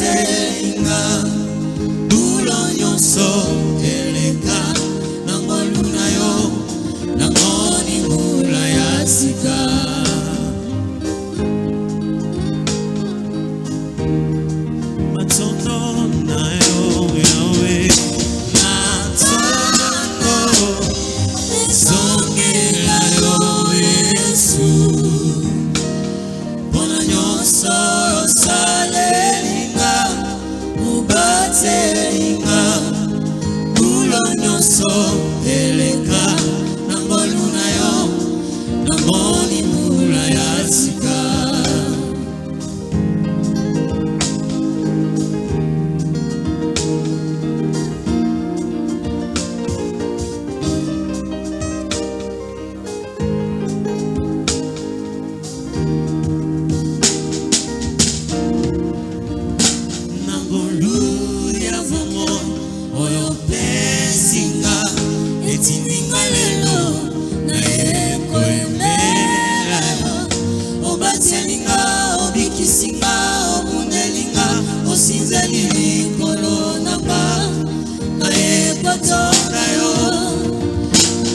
Obatelinga bulonyoso eleka nangoluna yo nangoni mula ya sika matondo na yo yawe matondo zongela yo Yesu bona nyonso salelinga obatelinga bulonyoso eleka nangoluna yo nangoni mula ya sika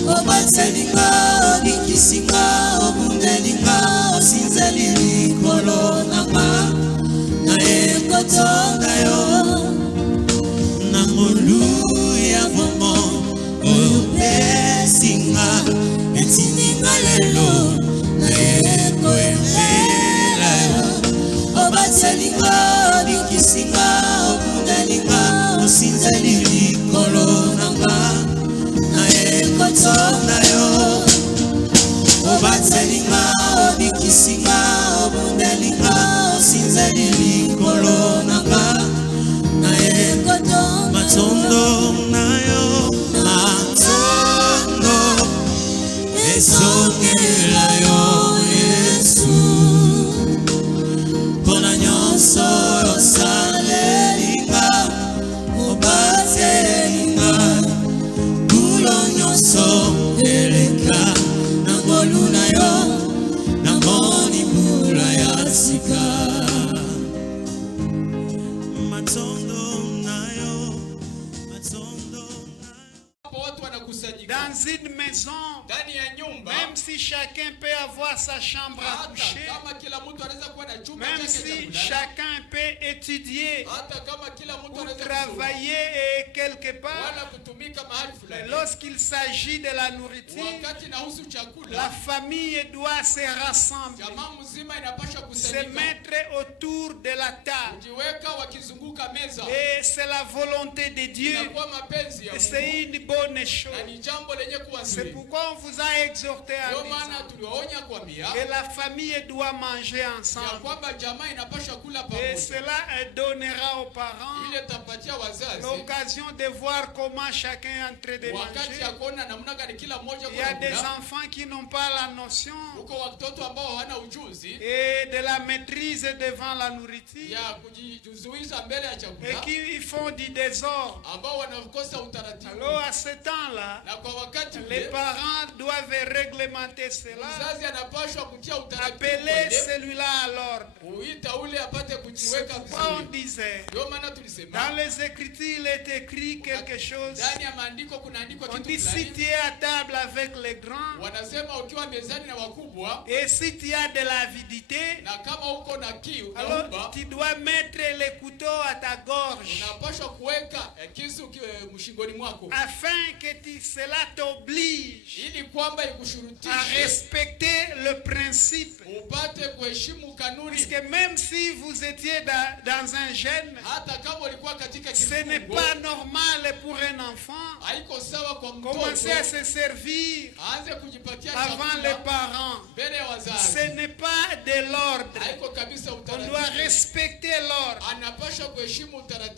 Obatelinga obikisinga obundelinga osinzelili kolonanga naye kotonda yo na molu ya momo oyo pesinga etininga lelo naye koyembela yo obatelinga obikisinga obundelinga osinzelili kolonanga kotonda yo obatelinga obikisinga obundelinga osinzelili kolonanga naye kotonda matondo na yo matondo ezongela yo Yesu bona nyonso osalelinga obatelinga bulonyoso eleka nangoluna yo nangoni mula ya sika matondo na yo matondo na yo. Dans une maison, même si chacun peut avoir sa chambre à coucher, même si chacun peut étudier ou travailler quelque part, lorsqu'il s'agit de la nourriture, la famille doit se rassembler, se mettre autour de la table. Et c'est la volonté de Dieu. Et c'est une bonne chose. C'est pourquoi on vous a exhorté à dire que la famille doit manger ensemble. Et cela donnera aux parents l'occasion de voir comment chacun est en train de manger. Il y a des enfants qui n'ont pas la notion et de la maîtrise devant la nourriture et qui font du désordre. Alors à ce temps-là, les parents doivent réglementer cela, appeler celui-là à l'ordre. On disait, dans les Écritures, il est écrit quelque chose. On dit, si tu es à table avec les grands, et si tu as de l'avidité, alors tu dois mettre les couteaux à ta gorge, afin que cela t'oblige à respecter le principe. Puisque même si vous étiez dans un jeûne, ce n'est pas normal pour un enfant commencer à se servir avant les parents. Ce n'est pas de l'ordre. On doit respecter l'ordre.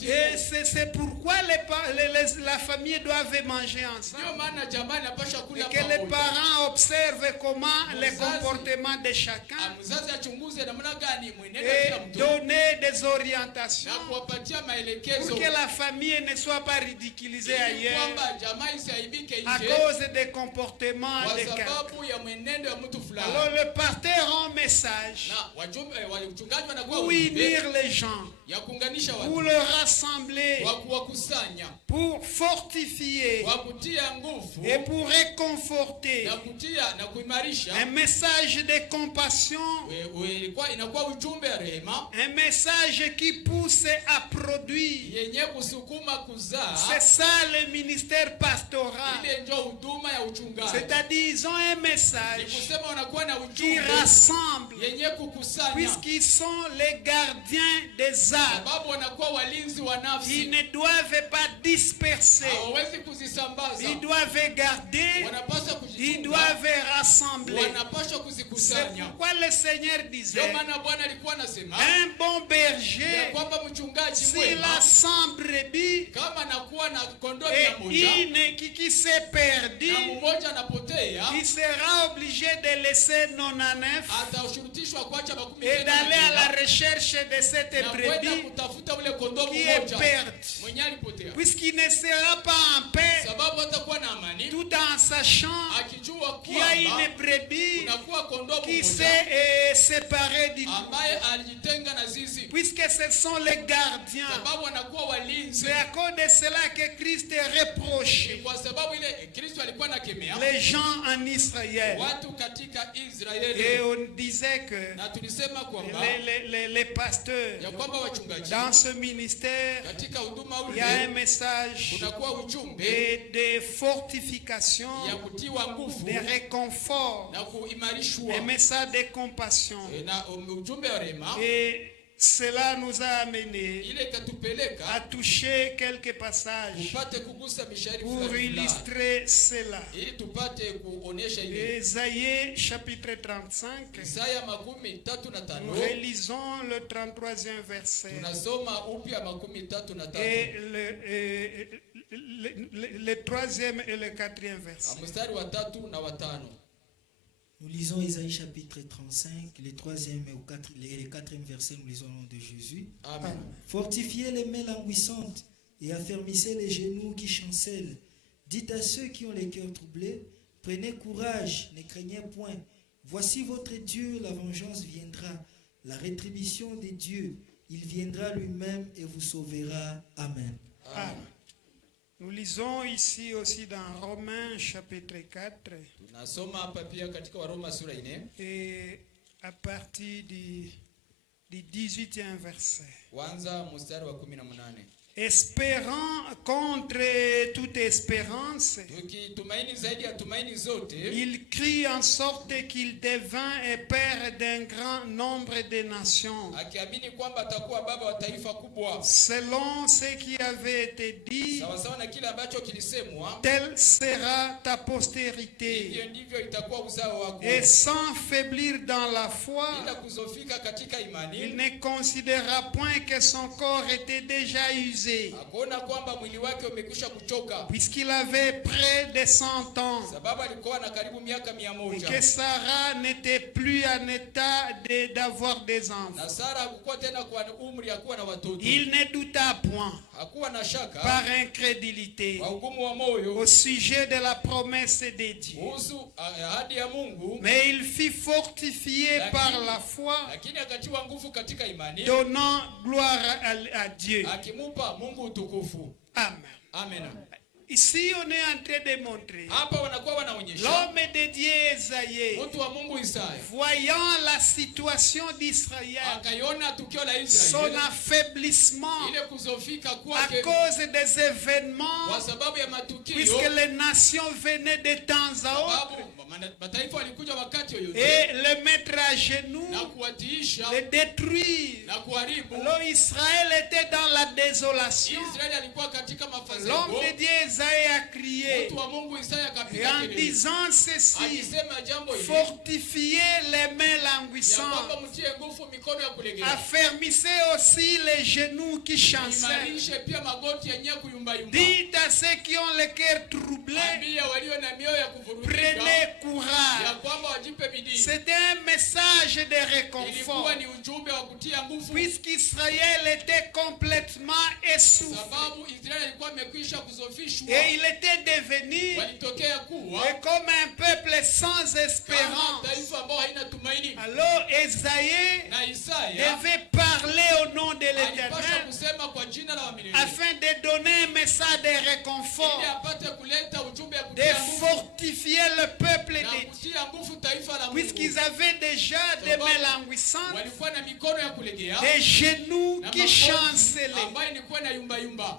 Et c'est pourquoi la famille doit manger ensemble. Et que les parents observent comment les comportements de chacun et donner des orientations pour que la famille ne soit pas ridiculisée ailleurs à cause des comportements de quelqu'un. Alors le pasteur a un message pour unir les gens. ya kuunganisha watu, pour le rassembler, wa kuwakusanya, pour fortifier wa kutia nguvu et pour réconforter. na kutia na kuimarisha. Un message de compassion, Ilikuwa inakuwa ujumbe ya rehema, un message qui pousse à produire. yenye kusukuma kuzaa. C'est ça le ministère pastoral. Ile ndio huduma ya uchungaji. C'est-à-dire ils ont un Ni message kusema wanakuwa na qui ujumbe rassemble, yenye kukusanya, puisqu'ils sont les gardiens des âmes. sababu wanakuwa walinzi wa Ils nafsi. ne doivent pas disperser. Hawawezi kuzisambaza, Ils doivent garder. wanapaswa Ils kujichunga, doivent rassembler. wanapaswa C'est kuzikusanya. pourquoi le Seigneur Ndio disait, maana Bwana alikuwa anasema un bon ya berger, kwamba mchungaji s'il mwema a 100 brebis kama anakuwa na kondoo et 100 une qui s'est perdue, na mmoja anapotea, il sera obligé de laisser 99 atashurutishwa kuacha makumi et tena d'aller à la na recherche de cette na kwenda brebis kutafuta ule kondoo qui est mmoja perdue. mwenye alipotea, Puisqu'il ne sera pas en paix sababu hatakuwa na amani, tout en sachant akijua qu'il y a une kwamba brebis kunakuwa kondoo qui mmoja s'est séparée du groupe. ambaye alijitenga na zizi, Puisque ce sont les gardiens. sababu wanakuwa walinzi. C'est à cause de cela que Christ reproche Ni kwa sababu ile Kristo alikuwa anakemea les gens en Israël. watu katika Et Israeli, on disait que na tulisema kwamba les pasteurs, ya kwamba wachungaji dans ce ministère, katika huduma il y a un ule message kunakuwa ujumbe de fortification, ya kutiwa nguvu de réconfort, na kuimarishwa un message de compassion. na ujumbe wa rehema. Et cela nous a amené Ile ikatupeleka à toucher quelques passages tupate kugusa mishairi pour fulani fulani, illustrer cela. ili tupate kuonesha ile. Isaïe chapitre 35. Isaya 35, Nous relisons le 33e verset tunasoma upya 33 et le 3e et le 4e verset. mstari wa 3 na wa 5. Nous lisons Isaïe chapitre 35, le 3e et le 4e verset, nous lisons au nom de Jésus. Amen. Fortifiez les mains languissantes et affermissez les genoux qui chancellent. Dites à ceux qui ont les cœurs troublés, prenez courage, ne craignez point. Voici votre Dieu, la vengeance viendra, la rétribution des dieux. Il viendra lui-même et vous sauvera. Amen. Amen. Nous lisons ici aussi dans Romains chapitre 4 Tunasoma hapa pia katika Waroma sura 4 et à partir du 18e verset. kwanza mstari wa 18. Espérant contre toute espérance, Tukitumaini zaidi ya tumaini zote, il crie en sorte qu'il devint père d'un grand nombre de nations, akiamini kwamba atakuwa baba wa taifa kubwa, selon ce qui avait été dit, sawa sawa na kile ambacho kilisemwa, telle sera ta postérité, hivyo ndivyo itakuwa uzao wako, et sans faiblir dans la foi, bila kuzofika katika il imani. ne considéra point que son corps était déjà usé, Akaona kwamba mwili wake umekwisha kuchoka, puisqu'il avait près de 100 ans, sababu alikuwa na karibu miaka et 100, que Sarah n'était plus en état d'avoir des enfants. na Sara hakuwa tena kwa umri ya kuwa na watoto. Il ne douta point, Hakuwa na shaka par incrédulité, kwa ugumu wa moyo au sujet de la promesse de Dieu. kuhusu ahadi ya Mungu, Mais il fut fortifié par la foi, lakini akatiwa nguvu katika imani, donnant gloire à Dieu. akimupa Mungu utukufu. Amen. Amen. Ici, on est en train de montrer Hapa wanakuwa wanaonyesha l'homme de Dieu Isaïe, mtu wa Mungu Isaya voyant la situation d'Israël, akaiona tukio la son Israeli, affaiblissement ile kuzofika à kwake cause des événements, kwa sababu ya matukio, puisque les nations venaient de temps à autre, sababu mataifa walikuja wakati yoyote et le mettre à genoux, na kuwatiisha le détruire. na kuharibu. Alors Israël était dans la désolation. Israeli alikuwa katika L'homme mafadhaiko. de Dieu Isaïe a crié, Mtu wa Mungu Isaya et akapiga en kelele disant ceci, akisema jambo hili, fortifiez les mains ya kwamba languissantes, mtie nguvu mikono ya kulegea, affermissez aussi les genoux qui chancellent. imarishe pia magoti yenye kuyumbayumba. Dites à ceux qui ont le cœur troublé, Ambia walio na mioyo ya kuvurugika prenez ya courage. kwamba wajipe bidii. C'était un message de réconfort, Ilikuwa ni ujumbe wa kutia nguvu, puisqu'Israël était complètement essoufflé sababu Israeli ilikuwa imekwisha kuzofishwa. et il était devenu Walitokea kuwa comme un peuple sans kama espérance. taifa ambao haina tumaini, Alors Isaïe na Isaya devait parler au nom de alipaswa afin de donner un message de réconfort, de fortifier le peuple de Dieu, puisqu'ils avaient déjà des mains languissantes, des genoux qui chancelaient.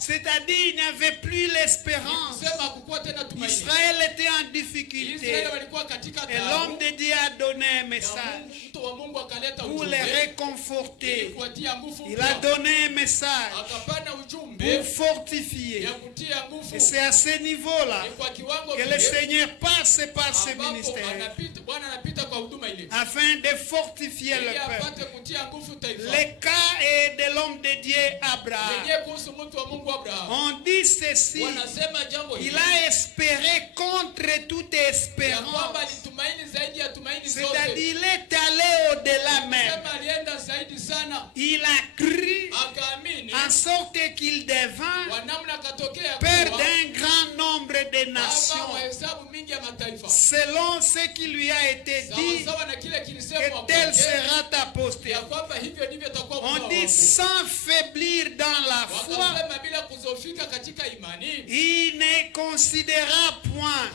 C'est-à-dire il n'y avait plus l'espérance. Israël était en difficulté. Et l'homme de Dieu a donné un message pour les réconforter. Il a donné un message pour fortifier. Et c'est à ce niveau-là que le Seigneur passe par ce ministère afin de fortifier le peuple. Le cas est de l'homme de Dieu Abraham. On dit ceci: il a espéré contre toute espérance. C'est-à-dire il est allé au-delà même. Il a cru en sorte qu'il devint père d'un grand nombre de nations, selon ce qui lui a été dit, que telle sera ta postérité. On dit sans faiblir dans la foi. Il ne considéra point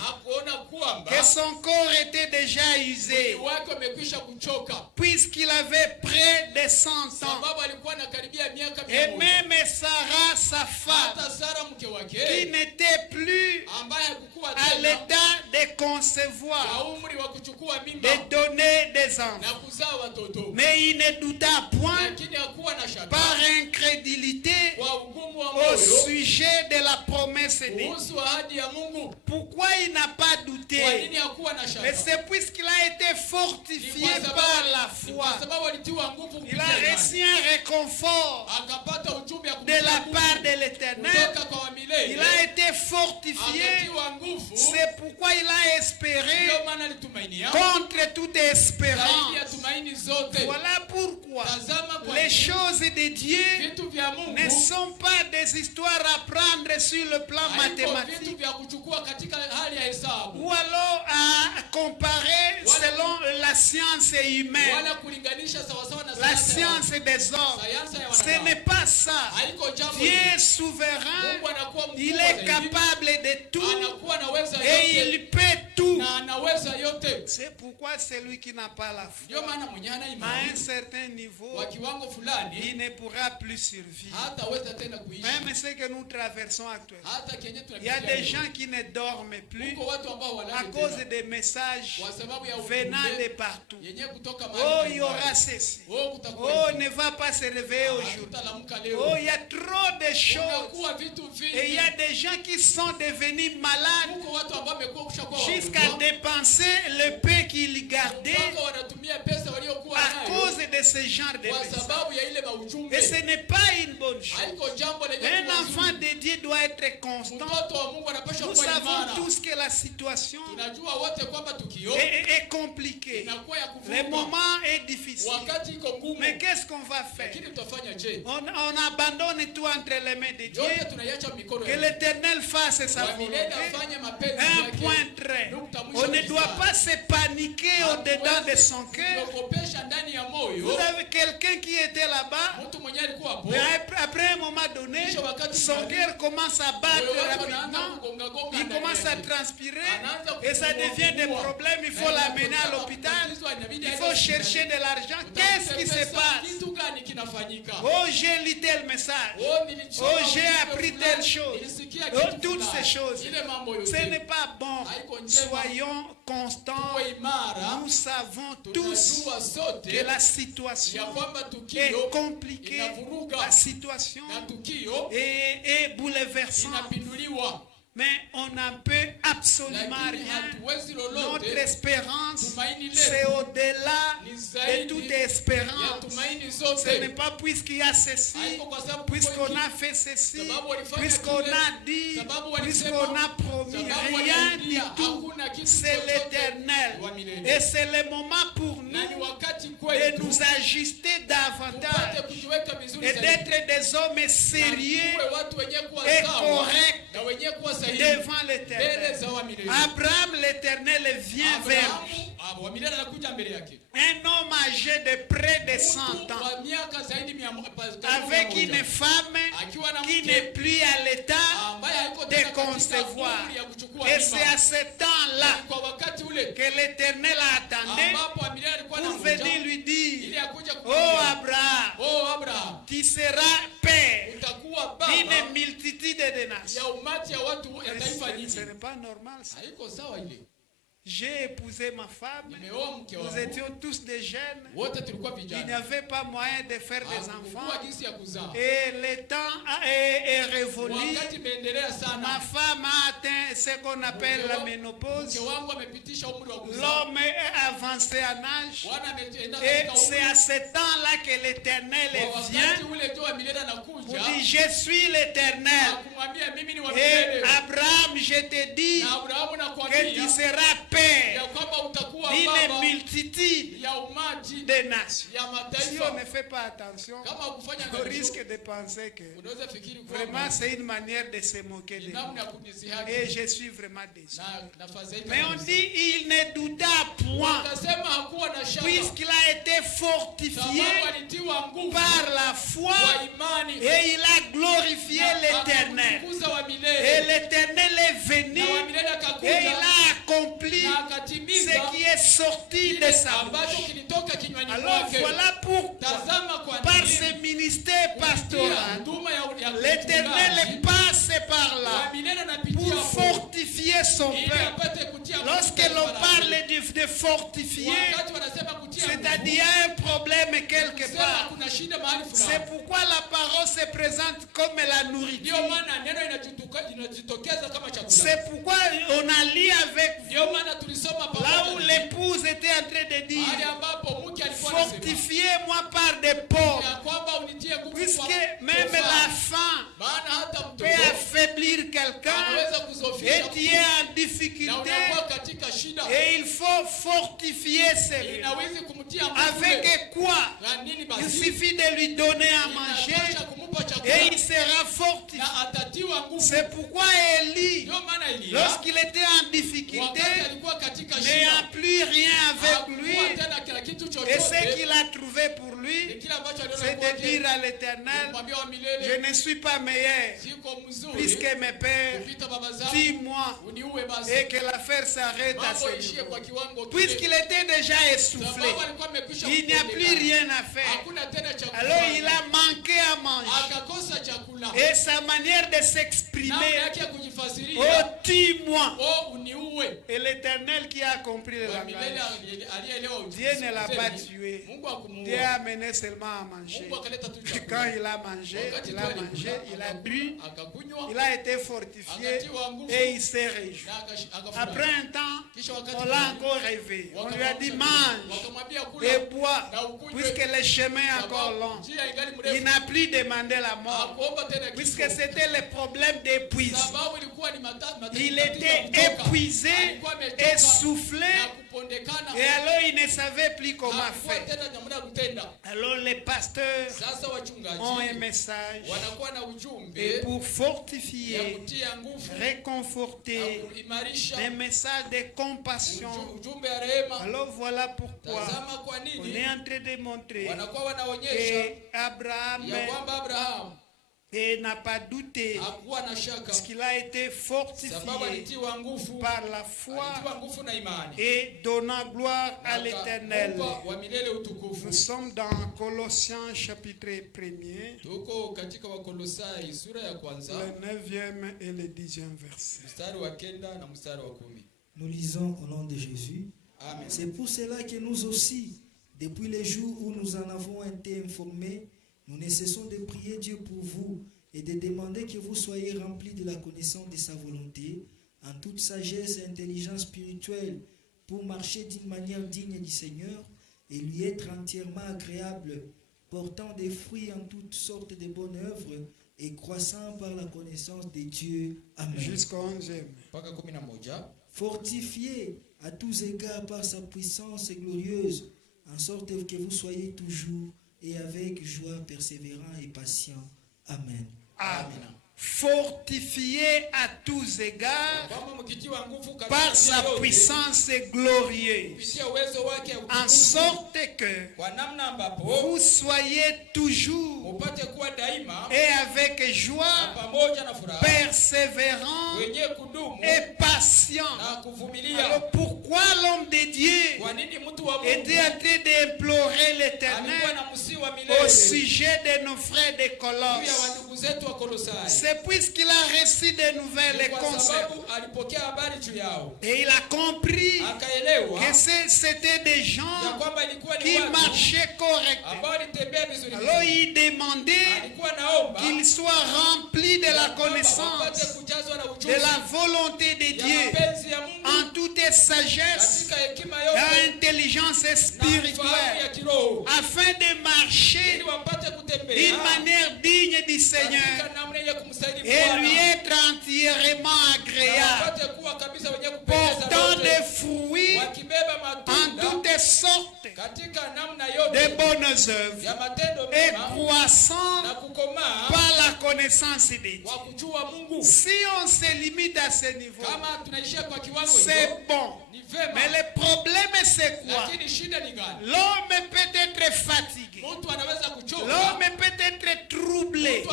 que son corps était déjà usé, puisqu'il avait près de 100 ans. Et même Sarah, sa femme, qui n'était plus à l'état de concevoir, de donner des enfants. Mais il ne douta point par incrédulité au sujet de la promesse de Dieu. Pourquoi il n'a pas douté? Mais c'est puisqu'il a été fortifié par la foi. Il a reçu un réconfort de la part de l'Éternel. Il a été fortifié. C'est pourquoi il a espéré contre toute espérance. Voilà pourquoi les choses de Dieu ne sont pas des histoires à prendre sur le plan mathématique ou alors à comparer selon la science humaine, la science des hommes. Ce n'est pas ça. Dieu est souverain, il est capable de tout et il peut tout. C'est pourquoi celui qui n'a pas la foi, à un certain niveau, il ne pourra plus survivre. Même ce que nous traversons actuellement, il y a des gens qui ne dorment plus à cause des messages venant de partout. Oh, il y aura ceci. Oh, ne va pas se réveiller aujourd'hui. Oh, il y a trop de choses. Et il y a des gens qui sont devenus malades jusqu'à dépenser le peu qu'ils gardaient à cause de ce genre de messages. Et ce n'est pas une bonne chose. Un enfant de Dieu doit être constant. Nous savons tous que la situation est compliquée. Le moment est difficile. Mais qu'est-ce qu'on va faire? On abandonne tout entre les mains de Dieu. Que l'Éternel fasse sa volonté. Un point très. On ne doit pas se paniquer au-dedans de son cœur. Vous avez quelqu'un qui était là-bas, mais après un moment donné, son cœur commence à battre rapidement, il commence à transpirer et ça devient des problèmes. Il faut l'amener à l'hôpital, il faut chercher de l'argent. Qu'est-ce qui se passe? Oh, j'ai lu tel message. Oh, j'ai appris telle chose. Oh, toutes ces choses. Ce n'est pas bon. Soyons constants. Nous savons tous que la situation est compliquée. La situation est bouleversante. Mais on n'en peut absolument rien. Notre espérance, c'est au-delà de toute espérance. Ce n'est pas puisqu'il y a ceci, puisqu'on a fait ceci, puisqu'on a dit, puisqu'on a promis. Rien du tout. C'est l'Éternel. Et c'est le moment pour nous de nous ajuster davantage et d'être des hommes sérieux et corrects devant l'Éternel. Abraham, l'Éternel vient vers lui. Un homme âgé de près de 100 ans, avec une femme qui n'est plus à l'état de concevoir. Et c'est à ce temps-là que l'Éternel attendait pour venir lui dire, oh Abraham, tu seras père d'une multitude de nations. Ce n'est pas normal ça. J'ai épousé ma femme, nous étions tous des jeunes, il n'y avait pas moyen de faire des enfants, et le temps est révolu, ma femme a atteint ce qu'on appelle la ménopause, l'homme est avancé en âge, et c'est à ce temps-là que l'Éternel vient pour dire, je suis l'Éternel, et Abraham, je te dis que tu seras père d'une multitude de nations. Si on ne fait pas attention, on risque de penser que vraiment c'est une manière de se moquer de nous. Et je suis vraiment déçu. Mais on dit il ne douta point, puisqu'il a été fortifié par la foi et il a glorifié l'Éternel. Et l'Éternel est venu et il a accompli ce qui est sorti de sa bouche. Alors voilà pourquoi, par ce ministère pastoral, l'Éternel passe par là pour fortifier son peuple. Lorsque l'on parle de fortifier, c'est-à-dire un problème quelque part, c'est pourquoi la parole se présente comme la nourriture. C'est pourquoi on a lu avec vous, là où l'épouse était en train de dire, fortifiez-moi par des pommes, puisque même la faim peut affaiblir quelqu'un et tu es en difficulté et il faut fortifier celui-là. Avec quoi? Il suffit de lui donner à manger et il sera fortifié. C'est pourquoi Élie, lorsqu'il était en difficulté, n'ayant plus rien avec lui, et ce qu'il a trouvé pour lui, c'est de dire à l'Éternel, je ne suis pas meilleur, puisque mes pères, dis-moi, et que l'affaire s'arrête à ce niveau. Puisqu'il était déjà essoufflé, il n'y a plus rien à faire. Alors il a manqué à manger. Et sa manière de s'exprimer, oh tue-moi. Et l'Éternel qui a compris le langage, Dieu ne l'a pas tué. Dieu a amené seulement à manger. Quand il a mangé, il a bu, il a été fortifié et il s'est réjoui. Après un temps, on l'a encore rêvé. On lui a dit mange et bois, puisque le chemin est encore long. Il n'a plus demandé la mort, puisque c'était le problème d'épuisement. Il était épuisé, essoufflé, et alors il ne savait plus comment faire. Alors les pasteurs ont un message et pour fortifier, réconforter, un message de compassion. Alors voilà pourquoi on est en train de montrer que Abraham et n'a pas douté, parce qu'il a été fortifié par la foi et donnant gloire à l'Éternel. Nous sommes dans Colossiens chapitre 1er, le 9e et le 10e verset. Nous lisons au nom de Jésus. C'est pour cela que nous aussi, depuis les jours où nous en avons été informés, nous ne cessons de prier Dieu pour vous et de demander que vous soyez remplis de la connaissance de sa volonté, en toute sagesse et intelligence spirituelle, pour marcher d'une manière digne du Seigneur et lui être entièrement agréable, portant des fruits en toutes sortes de bonnes œuvres et croissant par la connaissance de Dieu. Amen. Jusqu'au 11e. Fortifié à tous égards par sa puissance glorieuse, en sorte que vous soyez toujours et avec joie persévérant et patient. Amen. Amen. fortifié à tous égards par sa puissance glorieuse, en sorte que vous soyez toujours et avec joie, persévérant et patient. Alors pourquoi l'homme de Dieu était en train d'implorer l'Éternel au sujet de nos frères de Colosse? C'est puisqu'il a reçu de nouvelles concepts. Et il a compris que c'était des gens qui marchaient correctement. Alors il demandait qu'ils soient remplis de la connaissance de la volonté de Dieu en toute sagesse et intelligence spirituelle, afin de marcher d'une manière digne du Seigneur et lui être entièrement agréable, portant des fruits en toutes sortes de bonnes œuvres et croissant par la connaissance de Dieu. Si on se limite à ce niveau, c'est bon. Mais le problème c'est quoi? L'homme peut être fatigué. L'homme peut être troublé,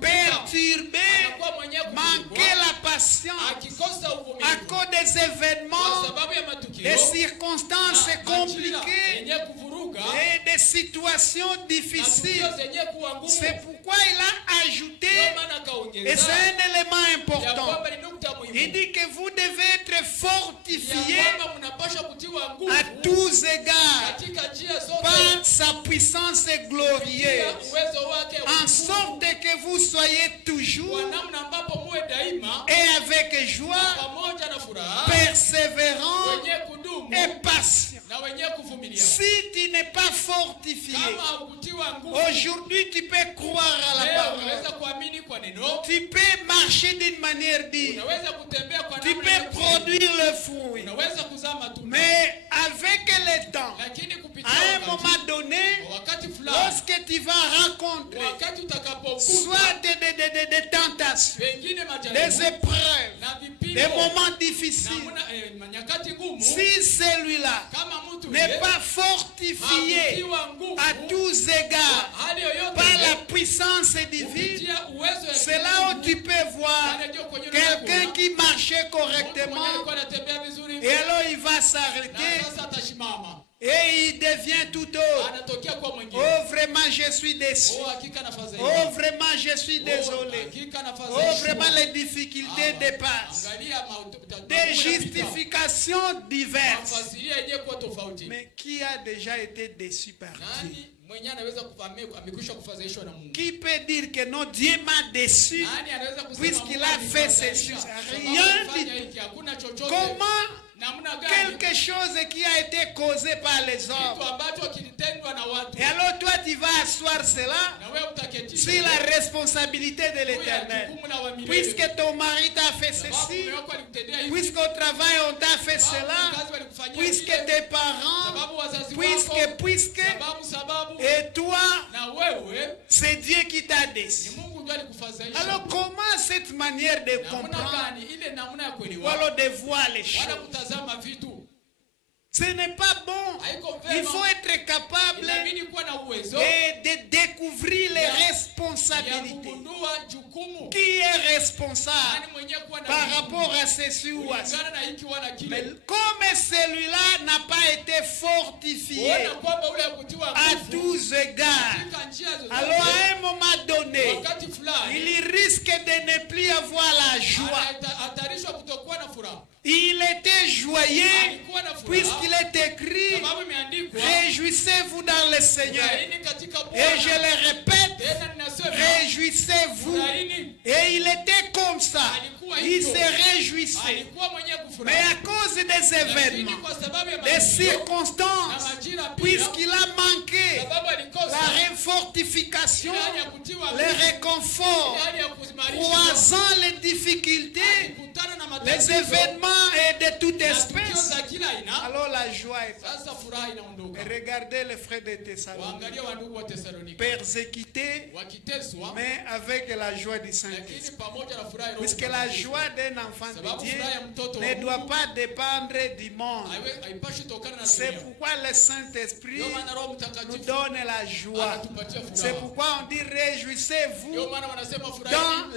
perturbé, manquer la patience à cause des événements, des circonstances compliquées et des situations difficiles. C'est pourquoi il a ajouté, et c'est un élément important, il dit que vous devez être fortifiés à tous égards par sa puissance glorieuse, en sorte que vous soyez toujours et avec joie, persévérant et patient. Si tu n'es pas fortifié, aujourd'hui tu peux croire à la parole, tu peux marcher d'une manière digne, tu peux produire le fruit, mais avec le temps, à un moment donné, lorsque tu vas rencontrer soit des tentations, des épreuves, des moments difficiles, si celui-là n'est pas fortifié à tous égards par la puissance divine, c'est là où tu peux voir quelqu'un qui marchait correctement et alors il va s'arrêter et il devient tout autre. Oh vraiment je suis déçu. Oh vraiment je suis désolé. Oh vraiment les difficultés dépassent. Des justifications diverses. Mais qui a déjà été déçu par Dieu? Qui peut dire que non, Dieu m'a déçu puisqu'il a fait ceci? Rien du tout. Comment quelque chose qui a été causé par les hommes, et alors toi tu vas asseoir cela sur la responsabilité de l'Éternel? Puisque ton mari t'a fait ceci, puisqu'au travail on t'a fait cela, puisque tes parents, puisque et toi c'est Dieu qui t'a déçu. Alors comment cette manière de comprendre ou alors de voir les choses? Ce n'est pas bon. Il faut être capable de découvrir les responsabilités. Qui est responsable par rapport à ceci ou à cela? Mais comme celui-là n'a pas été fortifié à tous égards, alors à un moment donné, il risque de ne plus avoir la joie. Il était joyeux puisqu'il est écrit: réjouissez-vous dans le Seigneur. Et je le répète, réjouissez-vous. Et il était comme ça. Il se réjouissait. Mais à cause des événements, des circonstances, puisqu'il a manqué la refortification, le réconfort, croisant les difficultés, les événements et de toute espèce, haina, alors la joie est partie. sasa furaha inaondoka. Et regardez les frères de Thessalonique, Waangalia wandugu wa Thessalonika persécutés, wakiteswa, mais avec la joie du lakini Saint-Esprit. pamoja na furaha ya Roho Puisque la Mtakatifu. joie d'un enfant Sababu de Dieu furaha ya mtoto wa ne Mungu doit pas dépendre du monde. haipashi tokana na C'est dunia. pourquoi le Saint-Esprit Ndio maana Roho nous Mtakatifu donne la joie. anatupatia furaha. C'est pourquoi on dit Ndio réjouissez-vous maana wanasema dans furahi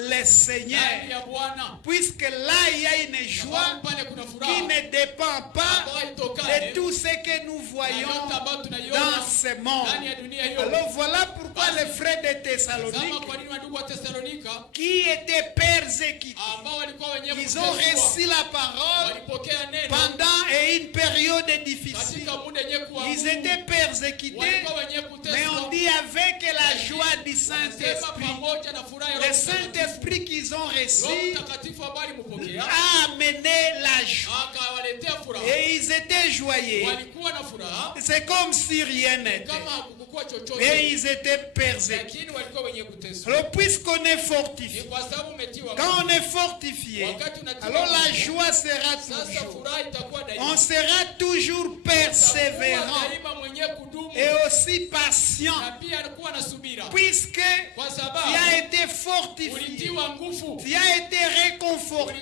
le Seigneur. ndani ya Bwana. Puisque là il y a une joie Sababu pale kuna qui furaha ne dépend pas ambayo haitokani de tout ce que nous na voyons yote ambayo dans tunaiona ce monde. ndani ya dunia hiyo. Alors voilà pourquoi les frères de Tazama Thessalonique kwa nini wandugu wa Thessalonika qui étaient persécutés, ambao walikuwa wenyewe ils ont reçu la parole walipokea neno pendant une période difficile. katika muda yenyewe kuwa Ils étaient persécutés, walikuwa wenyewe mais on kuteswa, dit avec la joie du wanasema Saint-Esprit. pamoja na furaha ya Le Roho Mtakatifu. Saint-Esprit qu'ils ont Roho reçu Mtakatifu ambaye alimpokea a amené la joie. akawaletea furaha, Et ils étaient joyeux. walikuwa na furaha C'est comme si rien n'était. kama hakukuwa Et chochote, ils étaient persécutés. lakini walikuwa wenye kuteswa. Alors puisqu'on est Ni fortifié, kwa sababu umetiwa quand nguvu. on est fortifié, Wakati unatiwa alors la nguvu, joie sera sasa toujours. furaha itakuwa daima. On sera toujours Utakuwa persévérant daima mwenye kudumu et aussi patient, na pia alikuwa na subira, puisque kwa tu sababu as été fortifié, ulitiwa nguvu, tu as été réconforté.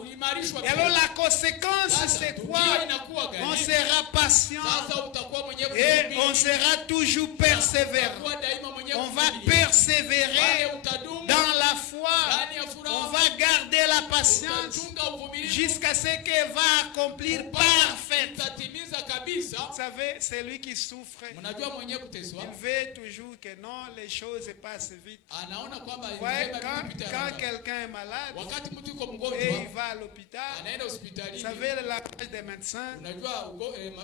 uliimarishwa Et alors pia. la conséquence, Sasa c'est tukio quoi? inakuwa On gani? sera patient Sasa utakuwa mwenye et on kusubiri, sera toujours persévérant. utakuwa daima mwenye On va kusubiri. persévérer Pale utadumu dans la foi. ndani ya On furaha, va garder la patience utachunga uvumilivu jusqu'à ce qu'elle va accomplir parfaite. utatimiza kabisa. Vous savez, celui qui souffre, Mnajua mwenye kuteswa il veut toujours que non, les choses passent vite. anaona kwamba Ouais, vyema quand vitu vipite quand haraka. quelqu'un est malade Wakati mtu yuko et mgonjwa il va à l'hôpital, anaenda vous hospitalini, savez, le langage des médecins, unajua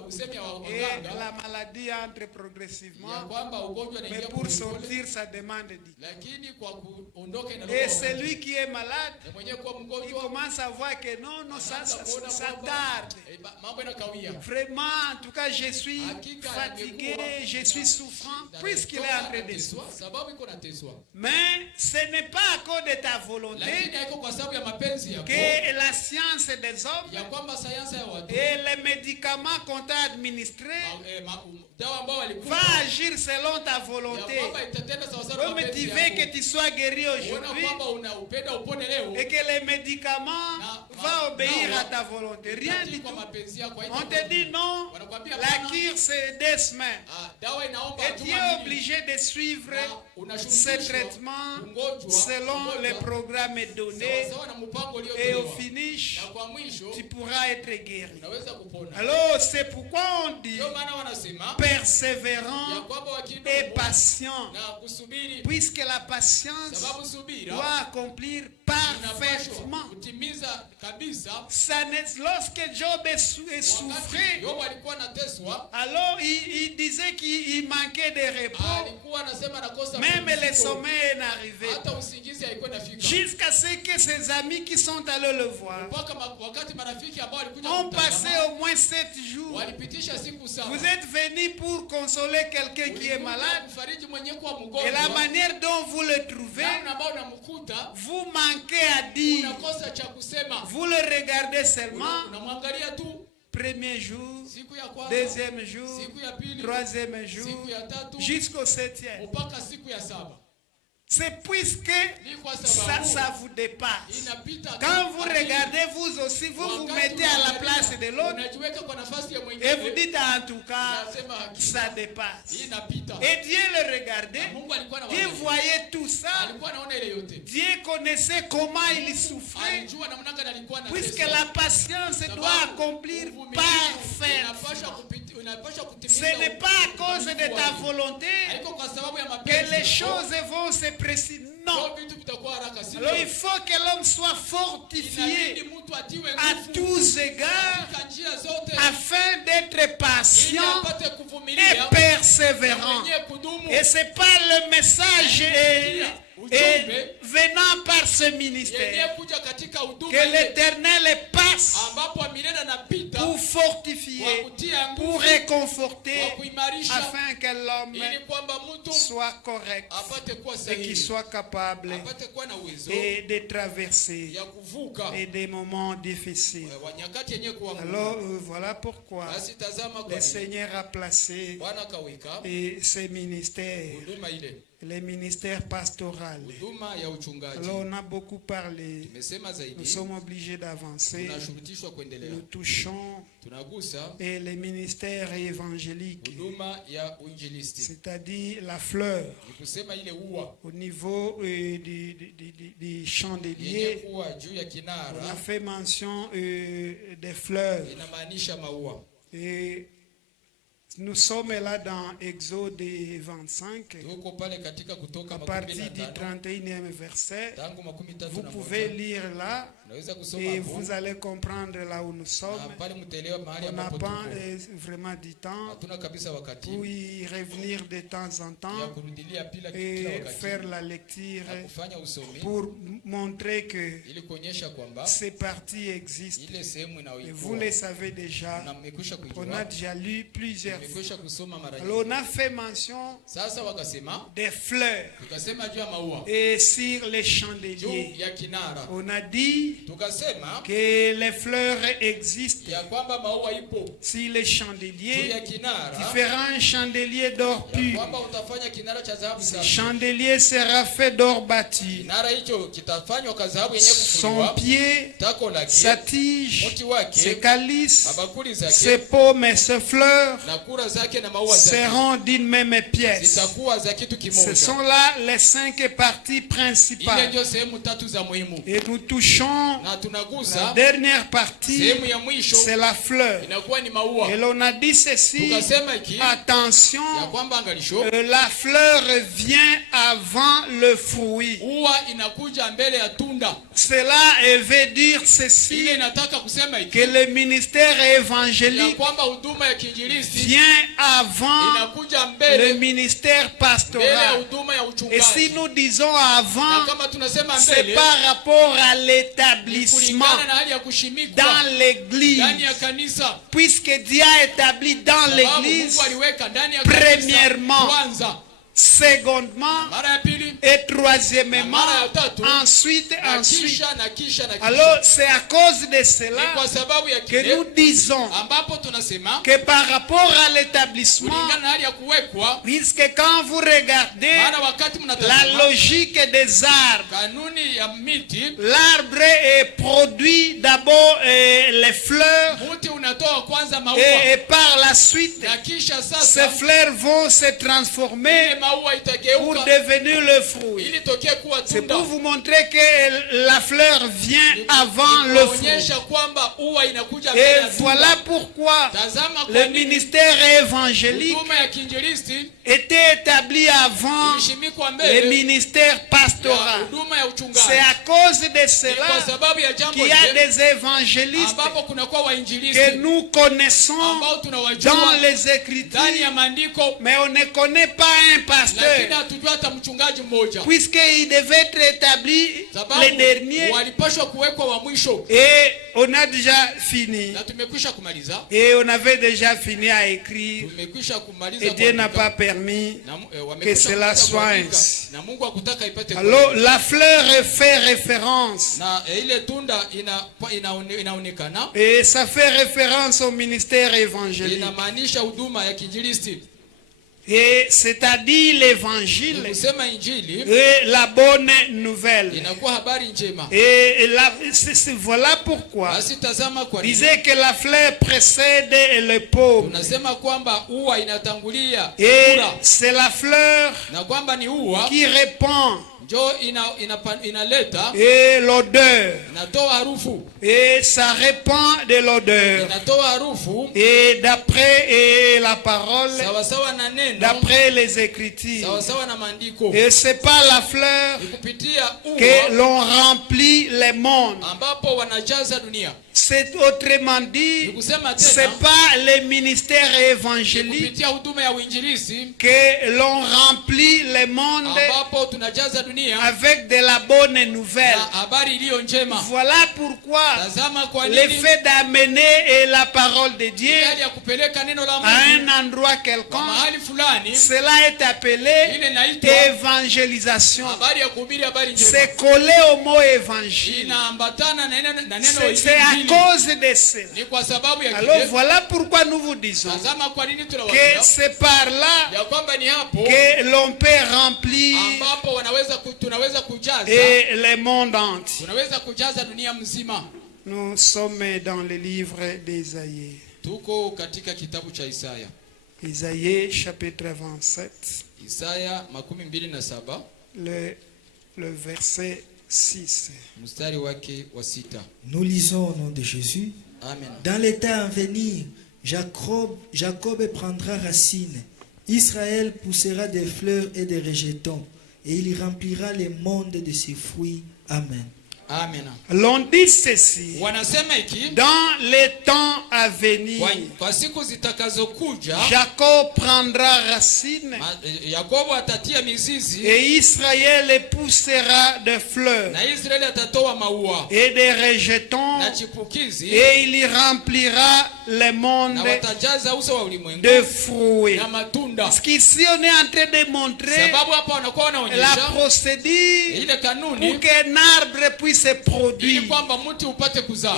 usemi ya et waganga la maladie entre ya progressivement, kwamba ugonjwa mais unaingia pour polepole, sortir, ça demande du temps. lakini kwa kuondoka Et inaloa celui qui est malade, mwenye kuwa il mgonjwa commence à voir que non, non, anaanza kuona ça kwamba, tarde. mambo yanakawia. Vraiment, en tout cas, je suis Hakika fatigué, nimekuwa je suis souffrant, puisqu'il est en train de Anateswa, souffrir. sababu iko nateswa, Mais ce n'est pas à cause de ta volonté lakini haiko kwa sababu ya mapenzi yako, que la science des hommes ya kwamba sayansi ya watu et les médicaments qu'on t'a administrés dawa ambao va walikupa agir selon ta ya volonté. kwamba itatenda sawasawa na Comme tu mapenzi veux que yako. tu sois guéri Unaona aujourd'hui kwamba unaupenda upone leo et que les médicaments vont obéir à ta volonté. Rien utatii du kwa tout. mapenzi yako. On te dit non, Wanakuambia la hapana. cure c'est 2 semaines. Dawa inaomba Et tu juma es mbili. obligé de suivre Na ce unashurutishwa traitement ugonjwa selon ugonjwa, les programmes donnés sawasawa na mpango et au uliotolewa. finish, Na kwa mwisho tu pourras être guéri. unaweza kupona. Alors c'est pourquoi on dit Ndio maana wanasema ya persévérant kwamba et wakidumu patient, na kusubiri, puisque la patience sababu subira doit accomplir inapaswa parfaitement. kutimiza kabisa. Ça lorsque Job est Wakati souffrait, Yobu alikuwa anateswa, alors il disait qu'il manquait de repos. alikuwa anasema nakosa Même le pumziko. sommeil est arrivé. Hata usingizi haikuwa inafika. Jusqu'à ce que ses amis qui sont allés le voir Mpaka wakati marafiki ambao walikuja ont passé kumtazama, au moins 7 jours. walipitisha siku saba. Vous êtes venus pour consoler quelqu'un qui est Ulikuja malade. kumfariji mwenye kuwa Et la mgonjwa, manière dont vous le trouvez, namna ambayo unamkuta vous manquez à dire. unakosa cha kusema. Vous le regardez seulement. Unamwangalia tu Premier jour, siku ya kwanza, deuxième jour, siku ya pili, troisième jour, siku ya tatu, jusqu'au 7e. mpaka siku ya saba. C'est puisque Ni kwa ça sababu vous dépasse. inapita tu. Quand vous Akili, regardez, vous aussi, vous vous wakati mettez à la unaangalia, place de l'autre unajiweka kwa nafasi ya et vous mwingine, dites en tout cas, unasema hakika ça dépasse. hii inapita. Et Dieu le regardait, Mungu alikuwa Dieu anawaangalia. voyait tout ça, Alikuwa anaona ile yote. Dieu connaissait comment il souffrait, Alijua namna gani alikuwa puisque anateswa. la patience doit Sababu accomplir uvumilivu parfait. unapaswa Ce kutimiza n'est pas à cause de ta volonté haiko kwa sababu ya que mapenzi les yako. choses vont se précipiter. Non. Ndio vitu vitakuwa haraka, si Alors ndio? il faut que l'homme soit fortifié Inabidi mtu atiwe à nguvu tous égards katika njia zote afin d'être ili patient apate et kuvumilia na persévérant. mwenye kudumu. Et c'est pas le message venant par ce Yenye ministère kuja katika huduma que ile l'Éternel passe ambapo milele anapita pour fortifier, kwa kutia pour nguvu, réconforter kwa kuimarisha, afin que l'homme soit correct et qu'il soit capable et de traverser et des moments difficiles. Alors voilà pourquoi le Seigneur a placé ces ministères, les ministères pastoraux. Alors on a beaucoup parlé, nous sommes obligés d'avancer, nous touchons et les ministères évangéliques, c'est-à-dire la fleur au niveau du chandelier. On a fait mention des fleurs et nous sommes là dans Exode 25, à partir du 31e verset. Vous pouvez lire là et vous allez comprendre là où nous sommes. On n'a pas vraiment du temps pour y revenir de temps en temps et faire la lecture pour montrer que ces parties existent. Et vous le savez déjà, on a déjà lu plusieurs fois. Alors on a fait mention des fleurs et sur les chandeliers. On a dit que les fleurs existent sur les chandeliers, différents chandeliers d'or pur. Ce chandelier sera fait d'or battu. Son pied, sa tige, ses calices, ses pommes et ses fleurs seront d'une même pièce. Ce sont là les 5 parties principales. Et nous touchons la dernière partie, c'est la fleur. Et l'on a dit ceci, attention, la fleur vient avant le fruit. Cela veut dire ceci, que le ministère évangélique vient avant le ministère pastoral. Et si nous disons avant, c'est par rapport à l'établissement dans l'église. Puisque Dieu a établi dans l'église, premièrement, secondement et troisièmement, ensuite. Alors c'est à cause de cela que nous disons que par rapport à l'établissement, puisque quand vous regardez la logique des arbres, l'arbre produit d'abord les fleurs et par la suite ces fleurs vont se transformer pour devenir le fruit. C'est pour vous montrer que la fleur vient avant le fruit. Et voilà pourquoi le ministère évangélique était établi avant le ministère pastoral. C'est à cause de cela qu'il y a des évangélistes que nous connaissons dans les Écritures, mais on ne connaît pas un pasteur, puisqu'il devait être établi le dernier. Et on a déjà fini. Et on avait déjà fini à écrire. Et Dieu n'a pas permis que cela soit ainsi. Alors la fleur fait référence. Et ça fait référence au ministère évangélique. Et c'est-à-dire l'évangile et la bonne nouvelle. Et voilà pourquoi disait que la fleur précède le paume. Et c'est la fleur qui répand et l'odeur, et ça répand de l'odeur. Et d'après la parole, d'après les Écritures, et c'est par la fleur que l'on remplit les mondes. C'est autrement dit, c'est pas les ministères évangéliques que l'on remplit le monde avec de la bonne nouvelle. Voilà pourquoi le fait d'amener la parole de Dieu à un endroit quelconque, cela est appelé évangélisation. C'est collé au mot évangile. C'est à cause de cela. Alors voilà pourquoi nous vous disons que c'est par là que l'on peut remplir et le monde entier. Nous sommes dans le livre d'Ésaïe. Isaïe chapitre 27. Le verset 6. Nous lisons au nom de Jésus. Amen. Dans les temps à venir, Jacob prendra racine. Israël poussera des fleurs et des rejetons. Et il remplira le monde de ses fruits. Amen. Amen. L'on dit ceci. Dans les temps à venir, Jacob prendra racine et Israël poussera des fleurs et des rejetons et il remplira le monde de fruits. Ce qu'ici on est en train de montrer la procédure pour qu'un arbre puisse se produire.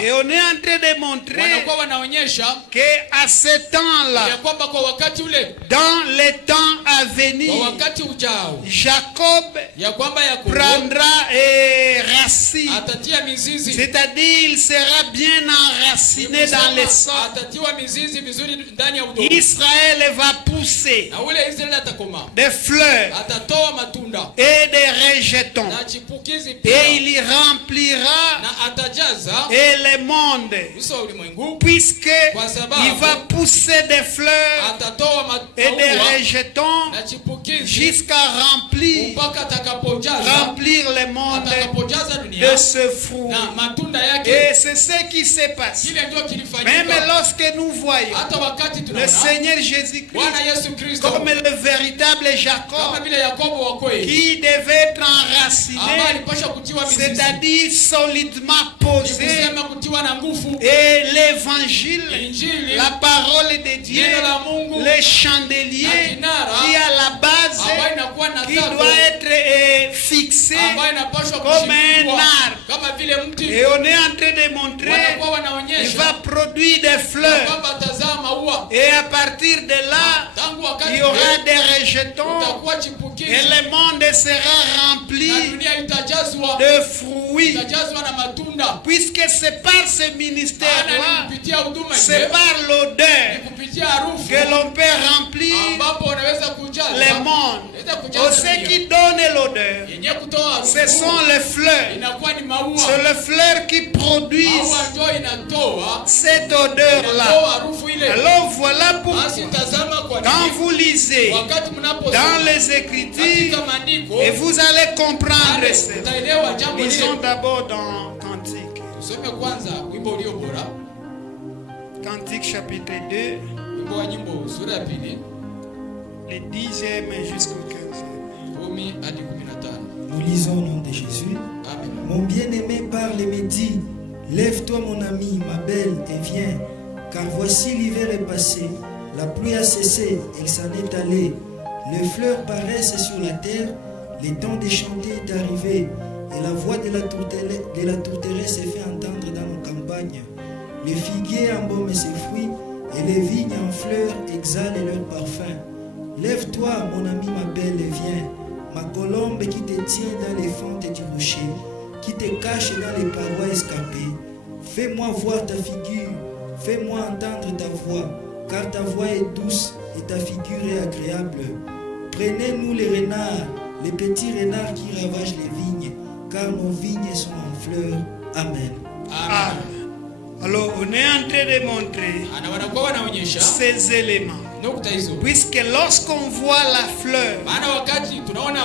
Et on est en train de montrer qu'à ce temps-là, dans les temps à venir, Jacob prendra racine, c'est-à-dire il sera bien enraciné dans le sol. Israël va pousser des fleurs et des rejetons et il remplira et le monde, puisque il va pousser des fleurs et des rejetons jusqu'à remplir le monde de ce fruit. Et c'est ce qui s'est passé. Même lorsque nous voyons le Seigneur Jésus-Christ comme le véritable Jacob qui devait être enraciné, c'est-à-dire solidement posé, et l'évangile, la parole de Dieu, le chandelier qui à la base qui doit être fixé comme un arbre. Et on est en train de montrer il va produire des fleurs et à partir de là il y aura des rejetons et le monde sera rempli de fruits, puisque c'est par ce ministère-là, c'est par l'odeur que l'on peut remplir le monde. Ce qui donne l'odeur, ce sont les fleurs. C'est les fleurs qui produisent cette odeur-là. Alors voilà pourquoi quand vous lisez dans les Écritures et vous allez comprendre cela. Lisons d'abord dans Cantique. Cantique chapitre 2, le 10e jusqu'au 15e. Nous lisons au nom de Jésus. Amen. Mon bien-aimé parle et me dit, lève-toi mon ami, ma belle, et viens, car voici l'hiver est passé, la pluie a cessé, elle s'en est allée, les fleurs paraissent sur la terre, le temps de chanter est arrivé, et la voix de la tourterelle s'est fait entendre dans nos campagnes. Les figuiers embaument ses fruits, et les vignes en fleurs exhalent leur parfum. Lève-toi, mon ami, ma belle, et viens, ma colombe qui te tient dans les fentes du rocher, qui te cache dans les parois escarpées. Fais-moi voir ta figure, fais-moi entendre ta voix, car ta voix est douce et ta figure est agréable. Prenez-nous les renards, les petits renards qui ravagent les vignes, car nos vignes sont en fleurs. Amen. Amen. Alors, on est en train de montrer ces éléments. Puisque lorsqu'on voit la fleur,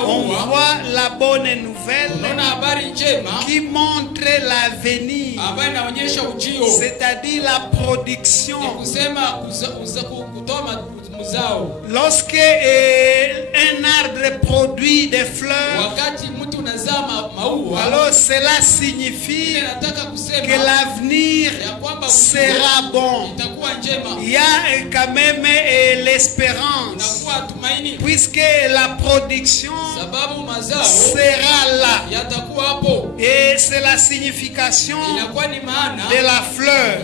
on voit la bonne nouvelle qui montre l'avenir, c'est-à-dire la production. Lorsque un arbre produit des fleurs, alors cela signifie que l'avenir sera bon. Il y a quand même l'espérance, puisque la production sera là. Et c'est la signification de la fleur.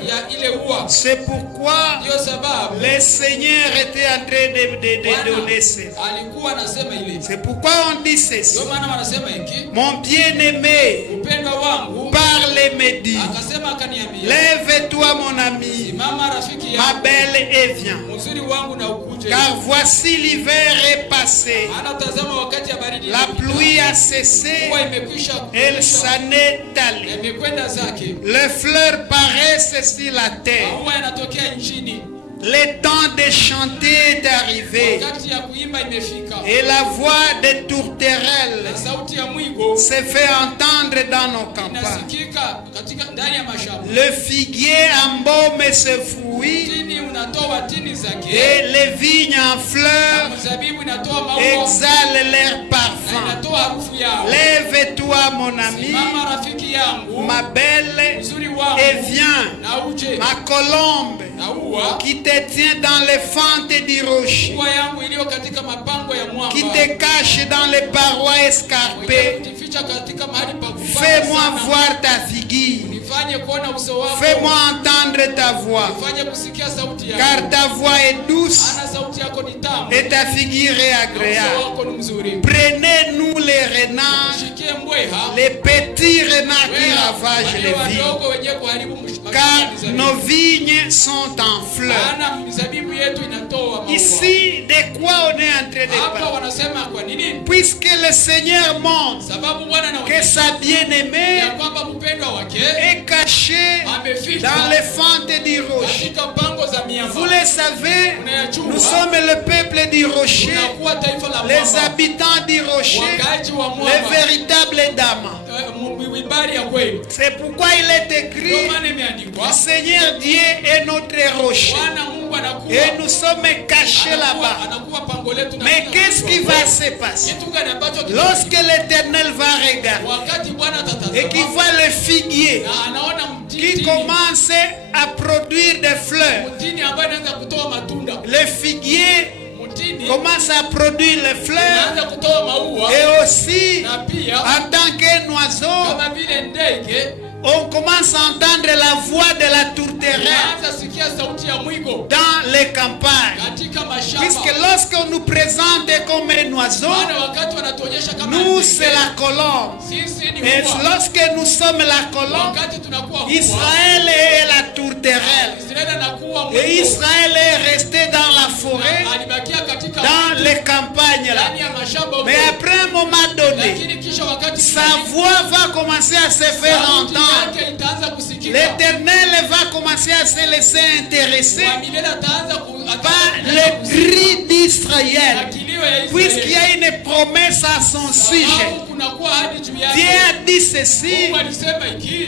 C'est pourquoi le Seigneur était en train de donner cela. C'est pourquoi on dit ceci. Mon bien-aimé parle-moi dit, lève-toi mon ami, ma belle, et viens. Car voici l'hiver est passé, la pluie a cessé, elle s'en est allée. Les fleurs paraissent sur la terre. Le temps de chanter est arrivé et la voix des tourterelles se fait entendre dans nos campagnes. Le figuier embaume ses fruits et les vignes en fleurs exhalent leur parfum. Lève-toi mon ami, ma belle, et viens, ma colombe qui te tient dans les fentes du rocher, qui te cache dans les parois escarpées. Fais-moi voir ta figure, fais-moi entendre ta voix, car ta voix est douce et ta figure est agréable. Prenez-nous les renards, les petits renards qui ravagent les vignes, car nos vignes sont en fleurs. Ici, de quoi on est en train de parler? Puisque le Seigneur montre que sa bien-aimée est cachée dans les fentes du rocher. Vous le savez, nous sommes le peuple du rocher, les habitants du rocher, les véritables dames. C'est pourquoi il est écrit, le Seigneur Dieu est notre rocher et nous sommes cachés là-bas. Mais qu'est-ce qui va se passer lorsque l'Éternel va regarder et qu'il voit le figuier qui commence à produire des fleurs? Le figuier commence à produire les fleurs, et aussi en tant qu'un oiseau on commence à entendre la voix de la tourterelle dans les campagnes. Puisque lorsqu'on nous présente comme un oiseau, nous c'est la colombe. Et lorsque nous sommes la colombe, Israël est la tourterelle. Et Israël est resté dans la forêt, dans les campagnes là. Mais après un moment donné, sa voix va commencer à se faire entendre. L'Éternel va commencer à se laisser intéresser par le cri d'Israël, puisqu'il y a une promesse à son sujet. Dieu a dit ceci,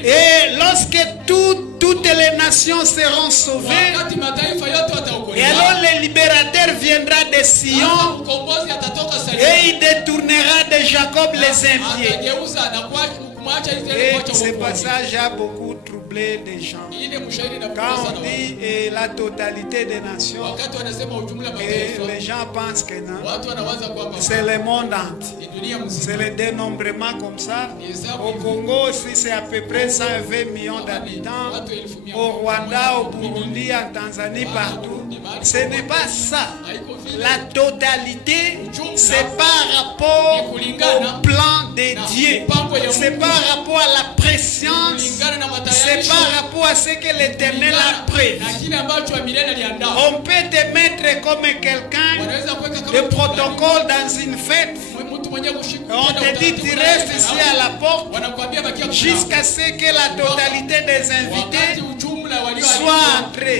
et lorsque toutes les nations seront sauvées, et alors le libérateur viendra de Sion et il détournera de Jacob les impies. Et ce passage a beaucoup troublé les gens. Quand on dit la totalité des nations, et les gens pensent que non, c'est le monde entier. C'est le dénombrement comme ça. Au Congo aussi, c'est à peu près 120 millions d'habitants. Au Rwanda, au Burundi, en Tanzanie, partout. Ce n'est pas ça. La totalité, c'est par rapport au plan de Dieu. C'est par rapport à la préscience, c'est par rapport à ce que l'Éternel a prévu. On peut te mettre comme quelqu'un de protocole dans une fête. On te dit tu restes ici à la porte jusqu'à ce que la totalité des invités soit entré.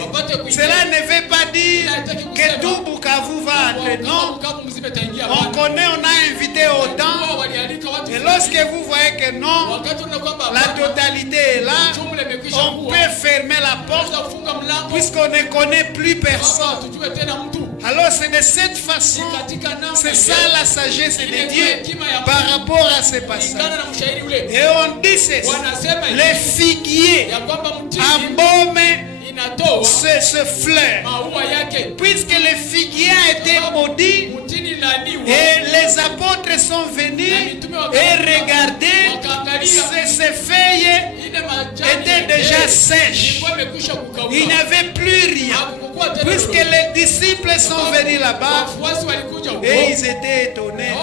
Cela ne veut pas dire que tout Bukavu va entrer. Non. On connaît, on a invité autant. Et lorsque vous voyez que non, la totalité est là, on peut fermer la porte puisqu'on ne connaît plus personne. Alors c'est de cette façon, c'est ça la sagesse de Dieu par rapport à ce passage. Et on dit ceci, les figuiers embaument ce fleur, puisque le figuier a été maudit et les apôtres sont venus et regardaient ces feuilles étaient déjà sèches, il n'y avait plus rien, puisque les disciples sont venus là-bas et ils étaient étonnés.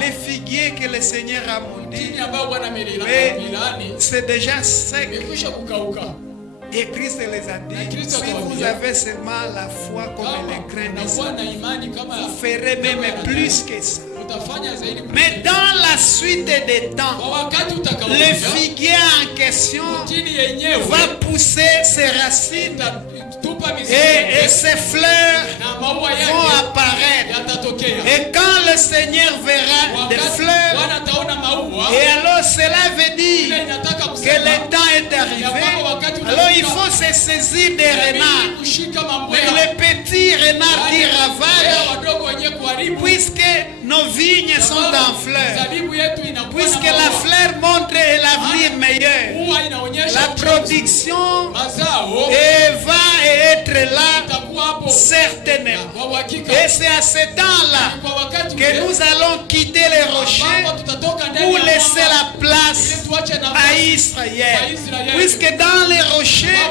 Les figuiers que le Seigneur a maudits, mais c'est déjà sec. Et Christ les a dit, si vous avez seulement la foi comme les grains de sable, vous ferez même plus que ça. Mais dans la suite des temps, le figuier en question va pousser ses racines et ses fleurs vont apparaître. Et quand le Seigneur verra des fleurs, et alors cela veut dire que le temps est arrivé. Alors il faut se saisir des renards, mais les petits renards qui ravagent, puisque nos vignes sont en fleurs, puisque la fleur montre l'avenir meilleur, la production va être là certainement. Et c'est à ce temps-là que nous allons quitter les rochers pour laisser la place à Israël, puisque dans les rochers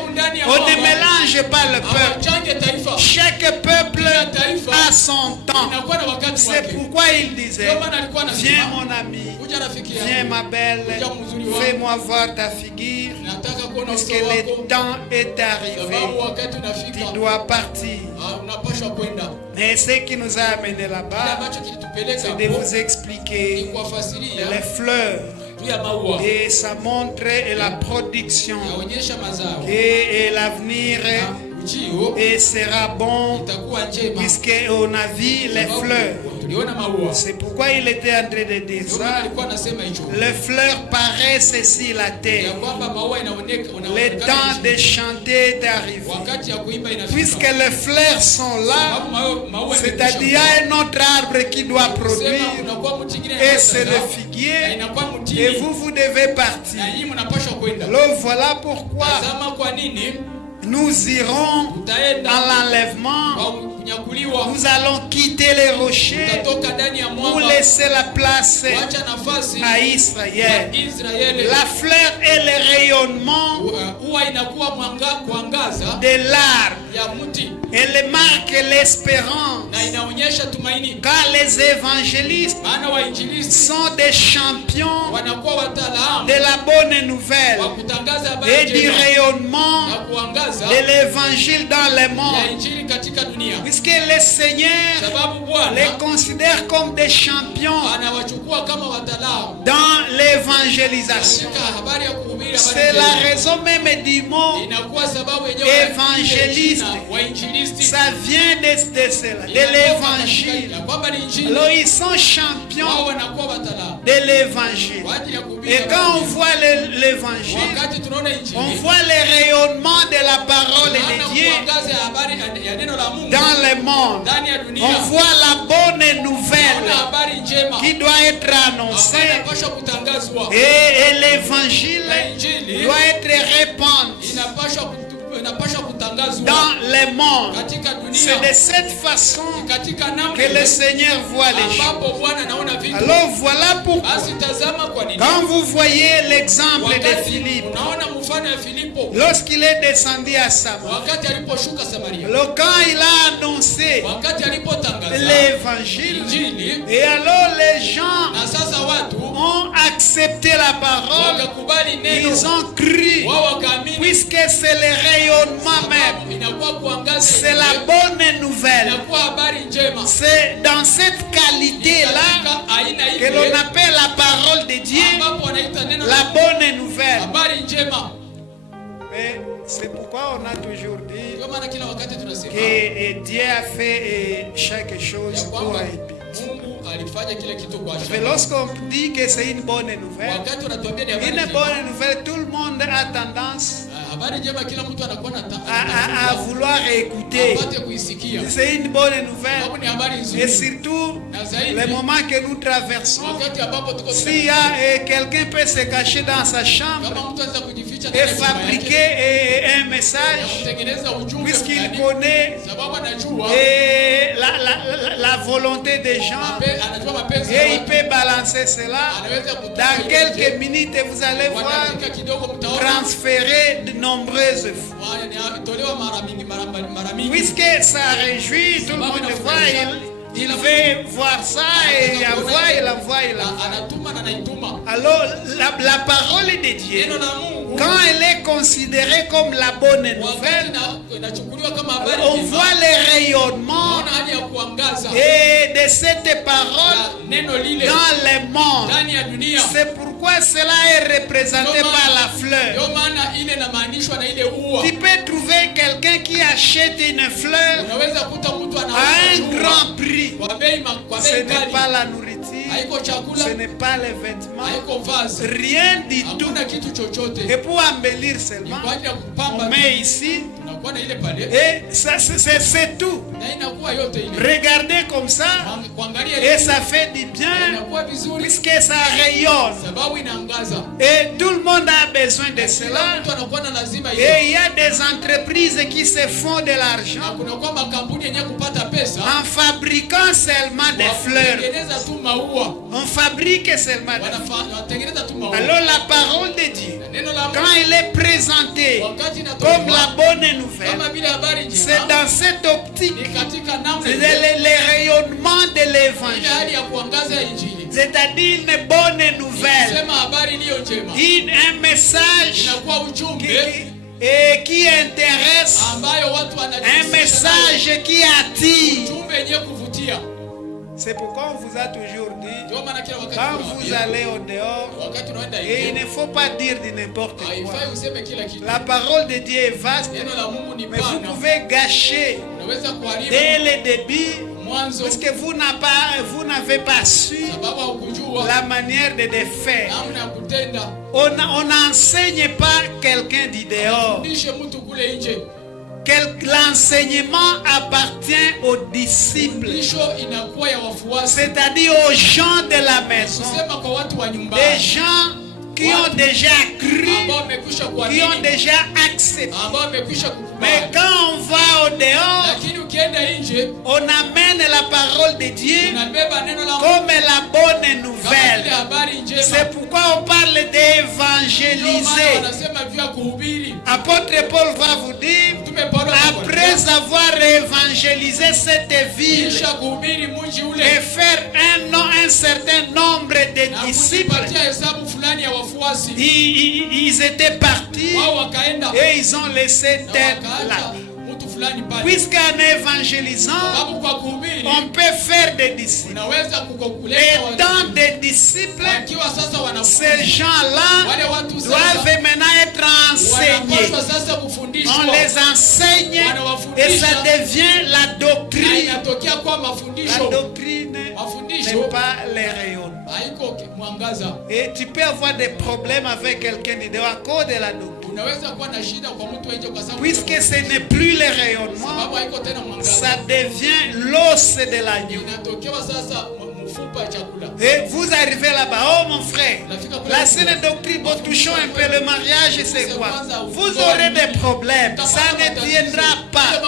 on ne mélange pas le peuple. Chaque peuple a son temps. C'est pourquoi il disait, viens mon ami, viens ma belle, fais-moi voir ta figure, puisque le temps est arrivé, tu dois partir. Mais ce qui nous a amené là-bas, c'est de vous expliquer les fleurs. Et ça montre la production et l'avenir et sera bon puisqu'on a vu les fleurs. C'est pourquoi il était en train de dire ça. Les fleurs paraissent sur la terre. Le temps de chanter est arrivé. Puisque les fleurs sont là, c'est-à-dire un autre arbre qui doit produire, et c'est le figuier, et vous devez partir. Alors voilà pourquoi nous irons dans l'enlèvement. Nous allons quitter les rochers pour laisser la place à Israël. La fleur est le rayonnement de l'arbre. Elle marque l'espérance. Car les évangélistes sont des champions de la bonne nouvelle et du rayonnement de l'évangile dans le monde. Puisque le Seigneur les considère comme des champions dans l'évangélisation. C'est la raison même du mot évangéliste. Ça vient de cela, de l'évangile. Alors ils sont champions de l'évangile. Et quand on voit l'évangile, on voit le rayonnement de la parole de Dieu dans le monde. On voit la bonne nouvelle qui doit être annoncée. Et l'évangile doit être répandu dans le monde. C'est de cette façon que le Seigneur voit les choses. Alors voilà pourquoi quand vous voyez l'exemple de Philippe, lorsqu'il est descendu à Samarie, alors quand il a annoncé l'évangile, et alors les gens ont accepté la parole, ils ont cru, puisque c'est le rayonnement même, c'est la bonne nouvelle. C'est dans cette qualité-là que l'on appelle la parole de Dieu la bonne nouvelle. Mais C'est pourquoi on a toujours dit Ndio maana kila wakati tunasema que Dieu a fait chaque chose ya pour kwamba un but. Mungu alifanya kile kitu kwa Mais shabaha. lorsqu'on dit que c'est une bonne nouvelle, Wakati unatuambia ni habari une njema, bonne nouvelle, tout le monde a tendance habari njema kila mtu anakuwa na à vouloir écouter. apate kuisikia. C'est une bonne nouvelle. Sababu ni habari Et nzuri. surtout, Na zaidi le moment que nous traversons, wakati ambapo tuko s'il y a quelqu'un peut se cacher dans sa chambre kama mtu anaweza kujificha et ndani ya nyumba fabriquer yake, un ya message, kutengeneza ujumbe puisqu'il fulani, connaît sababu anajua la volonté des gens, anajua mapenzi et ya il watu, peut balancer cela. anaweza kutoa Dans ile quelques nje. minutes, vous allez Kwa voir dakika kidogo mtaona transférer de nombreuses fois. tolewa mara mingi. Puisque ça réjouit, tout le monde le voit, il veut voir ça et il envoie. Anatuma na anaituma. Alors, la parole de Dieu, Neno la Mungu quand elle est considérée comme la bonne nouvelle, wakati inachukuliwa kama habari on njema, voit le rayonnement unaona hali ya kuangaza et de cette parole la neno lile dans le monde. ndani ya dunia. C'est pourquoi cela est représenté par la fleur. Ndio maana ile inamaanishwa na ile ua. Tu peux trouver quelqu'un qui achète une fleur Unaweza kuta mtu à anauza un ua grand prix. kwa bei Ce n'est kali. pas la nourriture, Haiko chakula, ce n'est pas les vêtements, haiko vazi, rien du tout. hakuna kitu chochote. Et pour embellir Ni seulement, kwa ajili ya kupamba on met ici tunakuwa na ile pale et ça, c'est tout. na inakuwa yote ile. Regardez comme ça Kuangalia et ile ça fait du bien inakuwa vizuri puisque ça rayonne. sababu inaangaza. Et tout le monde a besoin de Kila cela. mtu anakuwa na lazima ile. Et il y a des entreprises qui se font de Na l'argent kuna kwa makampuni yenye kupata pesa en fabriquant seulement des fleurs. wanatengeneza tu maua. On fabrique seulement des fleurs. Wanatengeneza tu maua. Alors la parole de Dieu, Neno la quand Mungu elle est présentée wakati comme la inatolewa bonne nouvelle, kama vile habari c'est njema, dans cette optique ni katika namna le, ile le rayonnement de ile l'évangile, hali ya kuangaza injili. c'est-à-dire une bonne nouvelle, Sema habari iliyo njema un message inakuwa ujumbe qui intéresse, ambayo watu un wanajihusisha nayo. message qui attire. Ujumbe yenye kuvutia. C'est pourquoi on vous a toujours dit, Ndio maana kila wakati quand vous tunawaambia, allez au dehors, wakati unaenda et il nje ne faut pas dire de n'importe quoi. haifai useme kila kitu. La parole de Dieu est vaste, Neno la Mungu ni mais vous pana. pouvez gâcher Unaweza kuharibu dès le début mwanzo parce que vous n'avez pas su sababu haukujua la manière de faire. namna ya kutenda. On n'enseigne pas quelqu'un du dehors. Fundishe mtu kule nje. L'enseignement appartient aux disciples, Fundisho inakuwa ya wafuasi. c'est-à-dire aux gens de la maison, Kusema kwa watu wa des nyumbani gens qui ont déjà cru, ambao wamekwisha qui ont kuamini, déjà accepté. ambao wamekwisha Mais kukubali. quand on va au dehors, Lakini ukienda nje on amène la parole de Dieu unabeba neno la Mungu comme la bonne kama vile nouvelle. habari njema. C'est pourquoi on parle Ndio maana d'évangéliser. wanasema juu ya kuhubiri. Apôtre Paul va vous dire, Mtume Paulo après avoir évangélisé cette ville kisha kuhubiri mji et ule faire un certain nombre de na disciples, kujipatia hesabu fulani ya wafuasi, ils étaient partis wao wakaenda et ils ont laissé na tête wakaacha là. mtu fulani pale. Puisqu'en évangélisant, Sababu kwa kuhubiri on peut faire des disciples. unaweza kukuleta Étant des disciples, wakiwa sasa wanafunzi. ces gens-là Wale watu sasa doivent maintenant être enseignés. wanapaswa sasa kufundishwa. On les enseigne et ça devient la Na doctrine. inatokea kwa La mafundisho. doctrine Mafundisho n'est pas les rayons. haiko mwangaza. Et tu peux avoir des problèmes avec quelqu'un de dehors à cause de la doctrine. Unaweza kuwa na shida kwa mtu nje kwa sababu Puisque ce n'est plus le rayonnement, sababu haiko tena mwangaza. ça devient l'os de l'agneau. Inatokewa sasa mfupa ya chakula. Et vous arrivez là-bas, oh mon frère, la seule doctrine, bon, touchons un peu le mariage, c'est quoi? Vous aurez des problèmes, ça ne tiendra pas,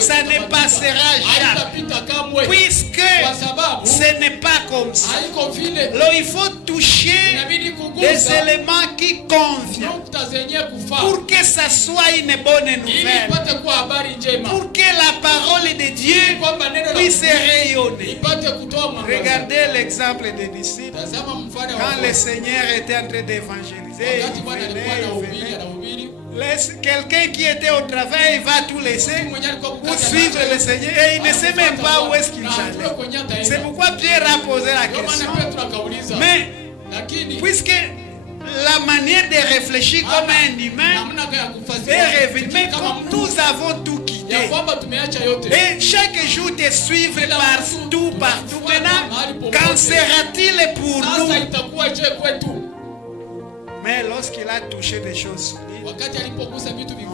ça ne passera jamais, Haitapita kamwe. puisque Kwa sababu ce n'est pas comme ça. haiko vile. Alors il faut toucher Inabidi des kugusa éléments qui conviennent nukta zenye kufaa pour que ça soit une bonne ili nouvelle, ipate kuwa habari njema, pour que la parole de Dieu kwamba neno la puisse Mungu rayonner. ipate kutoa mwangaza. Regardez l'exemple des disciples. Tazama mfano wa Quand le wafuasi. Seigneur était en train d'évangéliser, Wakati Bwana alikuwa il anahubiri venait. anahubiri, Quelqu'un qui était au travail, il va tout laisser mtu mwenye alikuwa pour kukata suivre macho, le Seigneur. Et il ne sait même pas où est-ce qu'il na hajue allait. kwenye ataenda. C'est pourquoi Pierre a posé la Ndio maana question. Petro akauliza, Mais lakini puisque la manière de réfléchir comme un humain est revenue. Mais comme nous avons tout quitté, et chaque jour de suivre partout. Maintenant, qu'en sera-t-il pour nous? Mais lorsqu'il a touché des choses solides,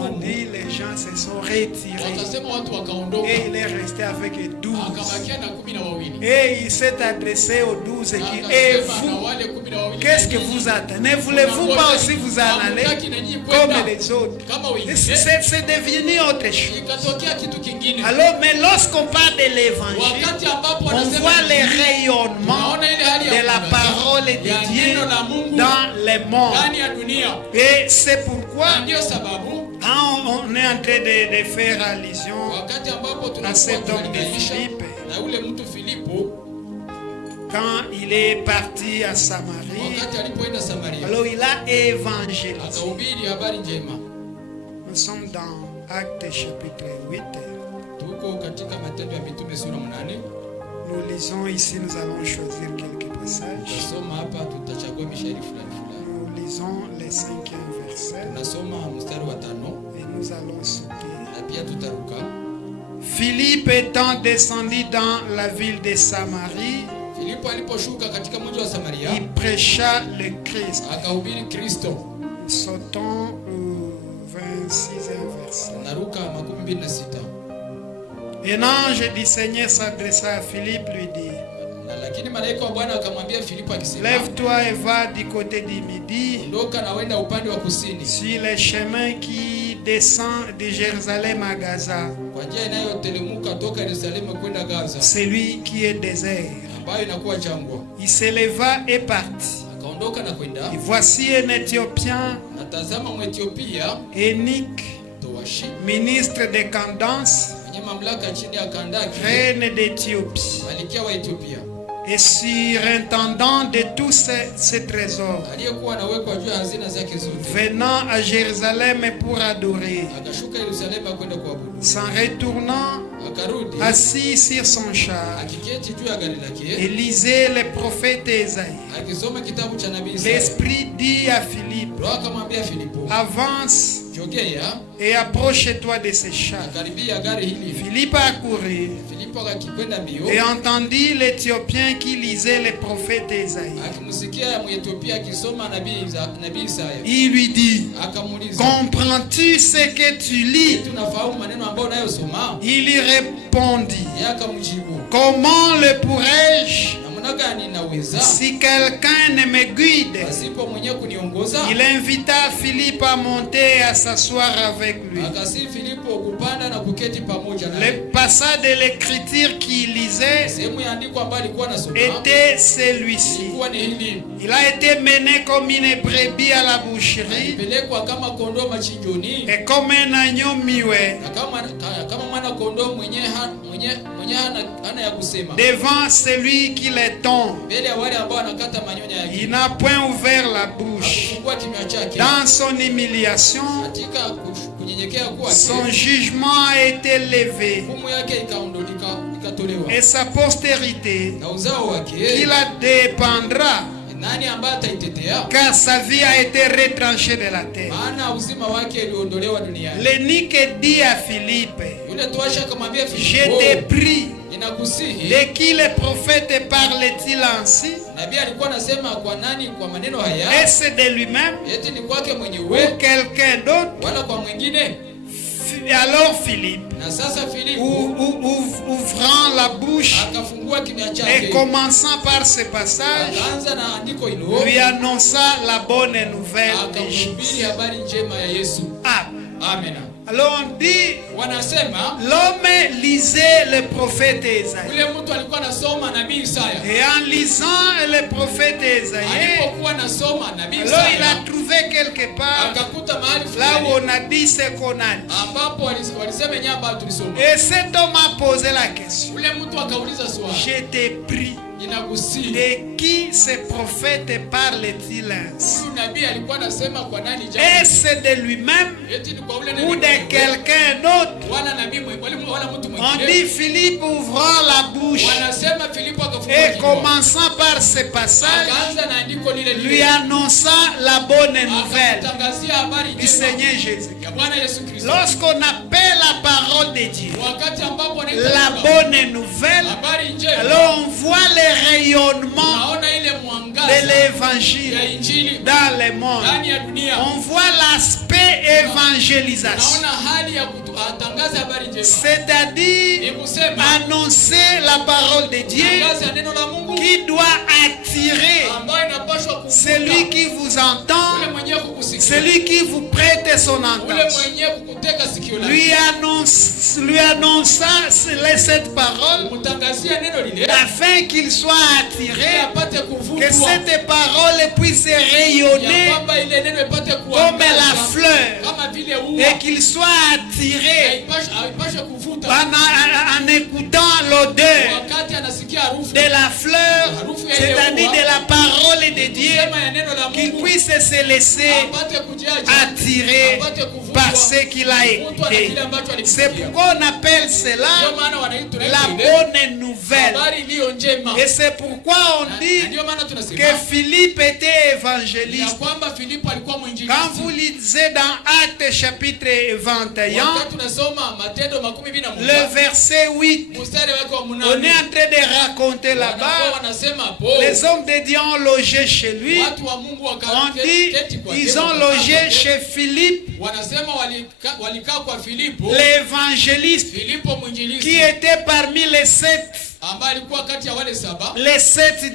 on dit les gens se sont retirés. Et il est resté avec 12. Et il s'est adressé aux 12 et dit, et vous, qu'est-ce que vous attendez? Ne voulez-vous pas aussi vous en aller comme les autres? C'est devenu autre chose. Alors, mais lorsqu'on parle de l'évangile, on voit les rayonnements de la parole de Dieu dans le monde. Et c'est pourquoi on est en train de faire allusion à cet homme de Philippe. Quand il est parti à Samarie, alors il a évangélisé. Nous sommes dans Actes chapitre 8. Nous lisons ici, nous allons choisir quelques passages. Nous lisons les 5e verset. Et nous allons sauter. Philippe étant descendu dans la ville de Samarie, il prêcha le Christ. Sautons au 26e verset. Un ange du Seigneur s'adressa à Philippe, lui dit, lève-toi et va du côté du midi sur le chemin qui descend de Jérusalem à Gaza. C'est lui qui est désert. Il se leva et partit. Et voici un Éthiopien, Énique, ministre de Candace, reine d'Éthiopie, et surintendant de tous ces trésors, venant à Jérusalem pour adorer, s'en retournant, assis sur son char, et lisait les prophètes Isaïe. L'Esprit dit à Philippe, avance et approche-toi de ces chars. Philippe a couru et entendit l'Éthiopien qui lisait les prophètes Isaïe. Il lui dit, comprends-tu ce que tu lis? Il lui répondit, comment le pourrais-je si quelqu'un ne me guide? Il invita Philippe à monter et à s'asseoir avec lui. Le passage de l'écriture qu'il lisait était celui-ci. Il a été mené comme une brebis à la boucherie et comme un agneau muet devant celui qui les tombe. Il n'a point ouvert la bouche. Dans son humiliation, son jugement a été levé et sa postérité qui la dépendra, car sa vie a été retranchée de la terre. L'énike dit à Philippe, je t'ai pris. De qui le prophète parle-t-il ainsi? Est-ce de lui-même ou quelqu'un d'autre? Alors Philippe, ouvrant la bouche et commençant par ce passage, lui annonça la bonne nouvelle de Jésus. Amen. Alors on dit, l'homme lisait le prophète Isaïe. Et en lisant le prophète Isaïe, alors il a trouvé quelque part là où on a dit ce qu'on a dit. Et cet homme a posé la question, je t'ai pris. inakusii. De qui ce prophète parle-t-il ainsi? Huyu nabii alikuwa anasema kwa nani jambo? Est-ce de lui-même Eti ni kwa ule ou nabii de mwenyewe? quelqu'un d'autre? Wala nabii mwenyewe wala mtu On mwingine. dit Philippe ouvrant la bouche Wanasema Filipo akafungua et kinywa. commençant par ce passage, Akaanza na andiko lile lui lile. annonçant la bonne nouvelle Akatangazia habari du njema Seigneur Jésus. ya Bwana Yesu Kristo. Lorsqu'on appelle la parole de Dieu Wakati ambapo la wanaita bonne nouvelle, habari njema, alors on voit le rayonnement naona ile de mwangaza ya l'évangile injili dans le monde. ndani ya dunia. On voit l'aspect évangélisation, Naona hali ya kutangaza habari njema. Ni c'est-à-dire kusema annoncer la parole de Dieu tangaza neno la Mungu qui doit attirer ambayo inapaswa kuvuta celui qui vous ule entend, mwenyewe kukusikia, celui qui vous prête son ule attention. mwenyewe kukuteka sikio lake. Lui annonçant cette parole Mtangazia neno lile afin qu'il soit ili attiré, apate que kuvutwa, cette parole puisse ya rayonner kwamba ile neno ipate comme la kuangaza fleur kama vile et ua, qu'il soit attiré aipashe kuvuta en écoutant l'odeur wakati anasikia harufu de la fleur, c'est-à-dire de la parole de Dieu, sema ya neno la qu'il Mungu, puisse se laisser apate kujaja, attirer apate kuvutwa, par ce qu'il a kuvutwa na kile écouté. ambacho C'est alisikia. pourquoi on appelle cela Ndio maana wanaita la ile bonne nouvelle. habari iliyo njema. Et c'est pourquoi on Na dit ndio maana tunasema que Philippe était ya évangéliste. kwamba Filipo alikuwa mwinjilisti. Quand vous lisez dans Actes chapitre 21, Wakati tunasoma Matendo 21 le verset 8, mstari wake wa on est 8, en train de raconter wanakuwa là-bas, wanasema les hommes de Dieu ont logé chez lui. watu wa Mungu On dit, ils ont logé chez Philippe, wanasema walikaa kwa Filipo, l'évangéliste, Filipo qui mwinjilisti était parmi les sept ambaye alikuwa kati ya wale saba,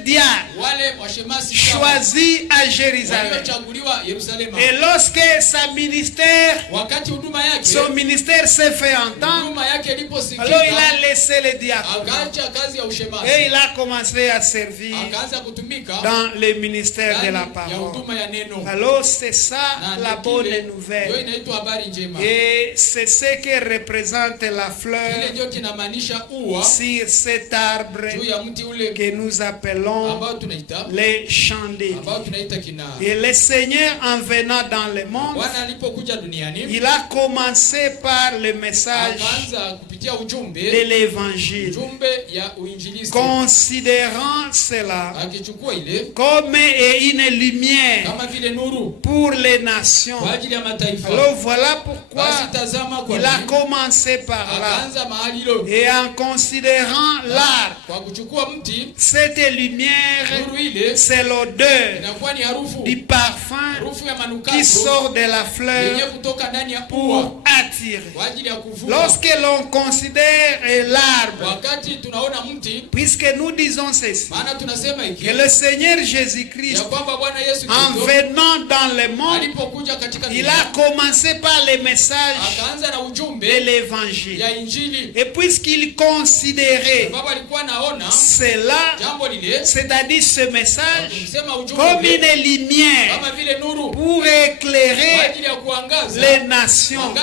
diacres wale washemasi saba choisis à Jérusalem. waliochaguliwa Yerusalemu. Et lorsque sa ministère, Wakati huduma yake son ministère s'est fait entendre, huduma yake alors il iliposikika, a laissé les diacres akaacha kazi ya et ushemasi, il a commencé à servir akaanza kutumika dans le ministère de la ndani ya parole. huduma ya neno. Alors c'est ça Na la ni bonne kile ndio nouvelle. inaitwa habari njema. Et c'est ce que représente la Kile fleur ndio kinamaanisha ua sur cet arbre juu ya mti ule que nous appelons ambao tunaita les chandeliers. ambao tunaita kinara. Et le Seigneur en venant dans le monde, Bwana alipokuja duniani il a commencé par le message akaanza kupitia de ujumbe l'évangile, ujumbe ya uinjilisti, considérant cela akichukua ile comme une lumière kama vile nuru pour les nations. kwa ajili ya mataifa. Alors voilà pourquoi Basi tazama kwa il a nini commencé par là. akaanza mahali hilo Et en considérant l'arbre, kwa kuchukua mti, cette lumière, nuru ile c'est l'odeur inakuwa ni harufu du parfum harufu ya qui manukato sort de la yenye fleur kutoka ndani ya pour ua attirer. kwa ajili ya kuvuta. Lorsque l'on considère l'arbre, Wakati tunaona mti, puisque nous disons ceci, maana tunasema hiki que le Seigneur ya Jésus-Christ, kwamba Bwana Yesu en Kristo venant dans le monde, alipokuja katika il dunia, a commencé par le message akaanza na ujumbe de l'évangile. ya injili, Et puisqu'il considérait sababu alikuwa naona cela, jambo lile, c'est-à-dire ce message, kusema ujumbe comme ule, une lumière kama vile nuru pour kwa éclairer ajili ya kuangaza les nations.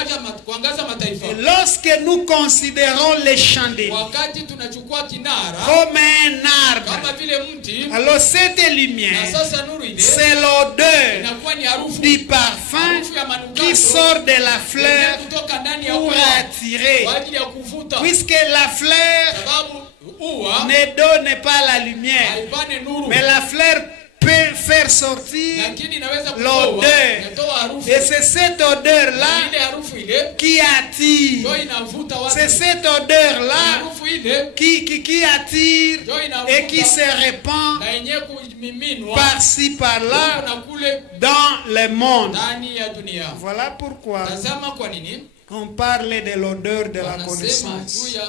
kuangaza mataifa. Et lorsque nous considérons les chandeliers Wakati tunachukua kinara comme un arbre, kama vile mti, alors cette na lumière, sasa nuru ile c'est l'odeur inakuwa ni harufu du parfum harufu ya qui manukato sort de la yenye fleur kutoka ndani ya pour ua attirer. kwa ajili ya kuvuta, Puisque la fleur sababu ua ne donne pas la lumière, haipane nuru, mais la fleur peut faire sortir lakini inaweza l'odeur. kutoa inatoa harufu, Et c'est cette odeur-là ile harufu ile qui attire. ndio inavuta watu, C'est cette odeur-là harufu ile qui attire ndio et qui inavuta se répand na yenyewe kumiminwa par-ci, par-là na kule dans le monde. ndani ya dunia. Voilà pourquoi Tazama kwa nini on parle de l'odeur de la wanasema connaissance juu ya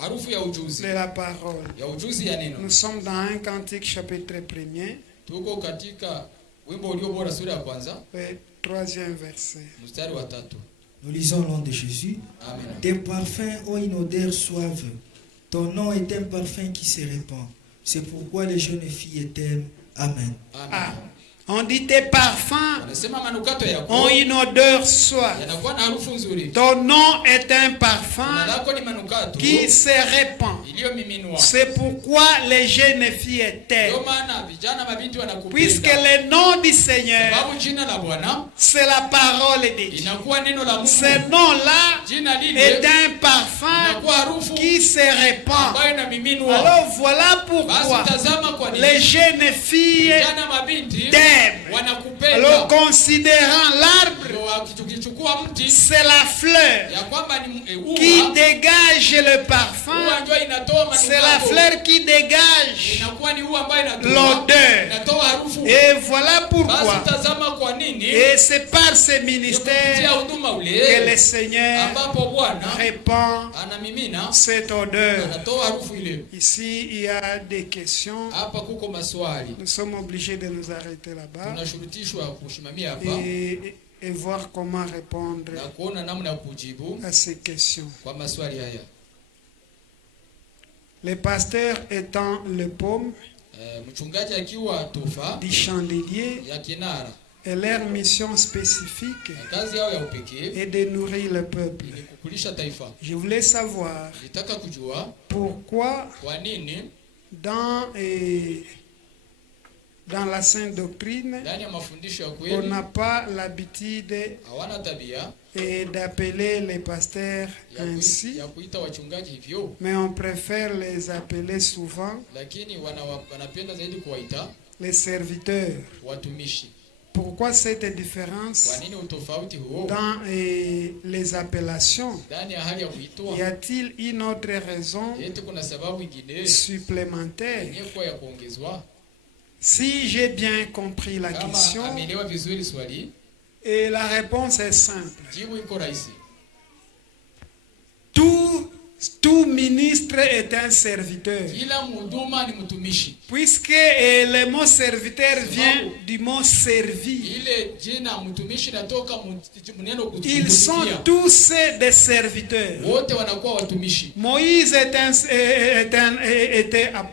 harufu ya ujuzi, de la parole. ya ujuzi ya neno. Nous sommes dans un cantique chapitre 1er, Tuko katika wimbo ulio bora sura ya kwanza le 3e verset. mstari wa 3. Nous lisons le nom de Jésus. Amen. Tes parfums ont une odeur suave. Ton nom est un parfum qui se répand. C'est pourquoi les jeunes filles t'aiment. Amen. Amen. Ah, On dit tes parfums Wanasema manukato yako ont une odeur suave. yanakuwa na harufu nzuri. Ton nom est un parfum Jina lako ni manukato qui se répand. iliyomiminwa. C'est pourquoi les jeunes filles t'aiment. Ndio maana vijana mabinti Puisque wanakupenda. le nom du Seigneur, Sababu jina la Bwana c'est la parole de Dieu. inakuwa neno la Mungu. Ce nom-là Jina est lile un parfum inakuwa harufu qui se répand. ambayo inamiminwa. Alors voilà pourquoi Basi tazama kwa les nini jeunes filles vijana mabinti t'aiment. wanakupenda. Alors considérant l'arbre, Ndio tukichukua mti c'est la fleur ya kwamba ni qui ua, dégage le parfum. ua ndio inatoa C'est la manukato. fleur qui dégage Inakuwa ni ua ambayo l'odeur. inatoa harufu. Et voilà pourquoi. Basi tazama kwa nini Et c'est par ce kupitia ministère huduma que ule le Seigneur ambapo Bwana répand anamimina cette odeur. anatoa harufu ile. Ici, il y a des questions. Hapa kuko maswali. Nous sommes obligés de nous arrêter là-bas Tunashurutishwa kushimamia hapa et voir comment répondre na kuona namna ya kujibu à ces questions. kwa maswali haya. Le pasteur étant le paume Mchungaji akiwa tofa du chandelier ya kinara, et leur mission spécifique kazi yao ya upekee est de nourrir le peuple. ni kukulisha taifa. Je voulais savoir Nitaka kujua pourquoi kwa nini dans la Sainte Doctrine, ndani ya mafundisho ya on kweli n'a pas l'habitude hawana tabia d'appeler les pasteurs ainsi, ya kuita wachungaji hivyo, mais on préfère les appeler souvent lakini wanapenda zaidi kuwaita les serviteurs. watumishi. Pourquoi cette différence Kwa nini utofauti huo dans les appellations? ndani ya hali ya Y kuitwa? a-t-il une autre raison Eti kuna sababu ingine supplémentaire? yenye kuwa ya kuongezwa? Si j'ai bien compris la Kama question, amelewa vizuri swali, et la réponse est simple. jibu iko rahisi. Tout ministre est un serviteur. Kila mhuduma ni mtumishi. Puisque le mot serviteur vient du mot servi. Ile jina mtumishi natoka mneno kutumikia. Ils sont tous des serviteurs. Wote wanakuwa watumishi. Moïse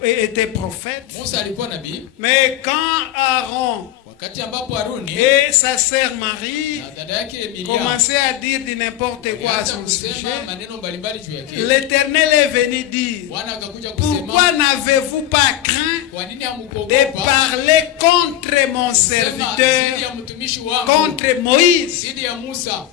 était prophète. Musa alikuwa nabii. Mais quand Aaron Wakati ambapo Haruni et sa sœur Marie na dada yake Miriam commençaient à dire du n'importe quoi à son sujet, kusema maneno mbalimbali juu yake, l'Éternel est venu dire, Bwana akakuja pourquoi kusema, n'avez-vous pas craint kwa nini de hamkuogopa parler contre mon kusema serviteur, dhidi ya mtumishi wangu, contre Moïse, dhidi ya Musa,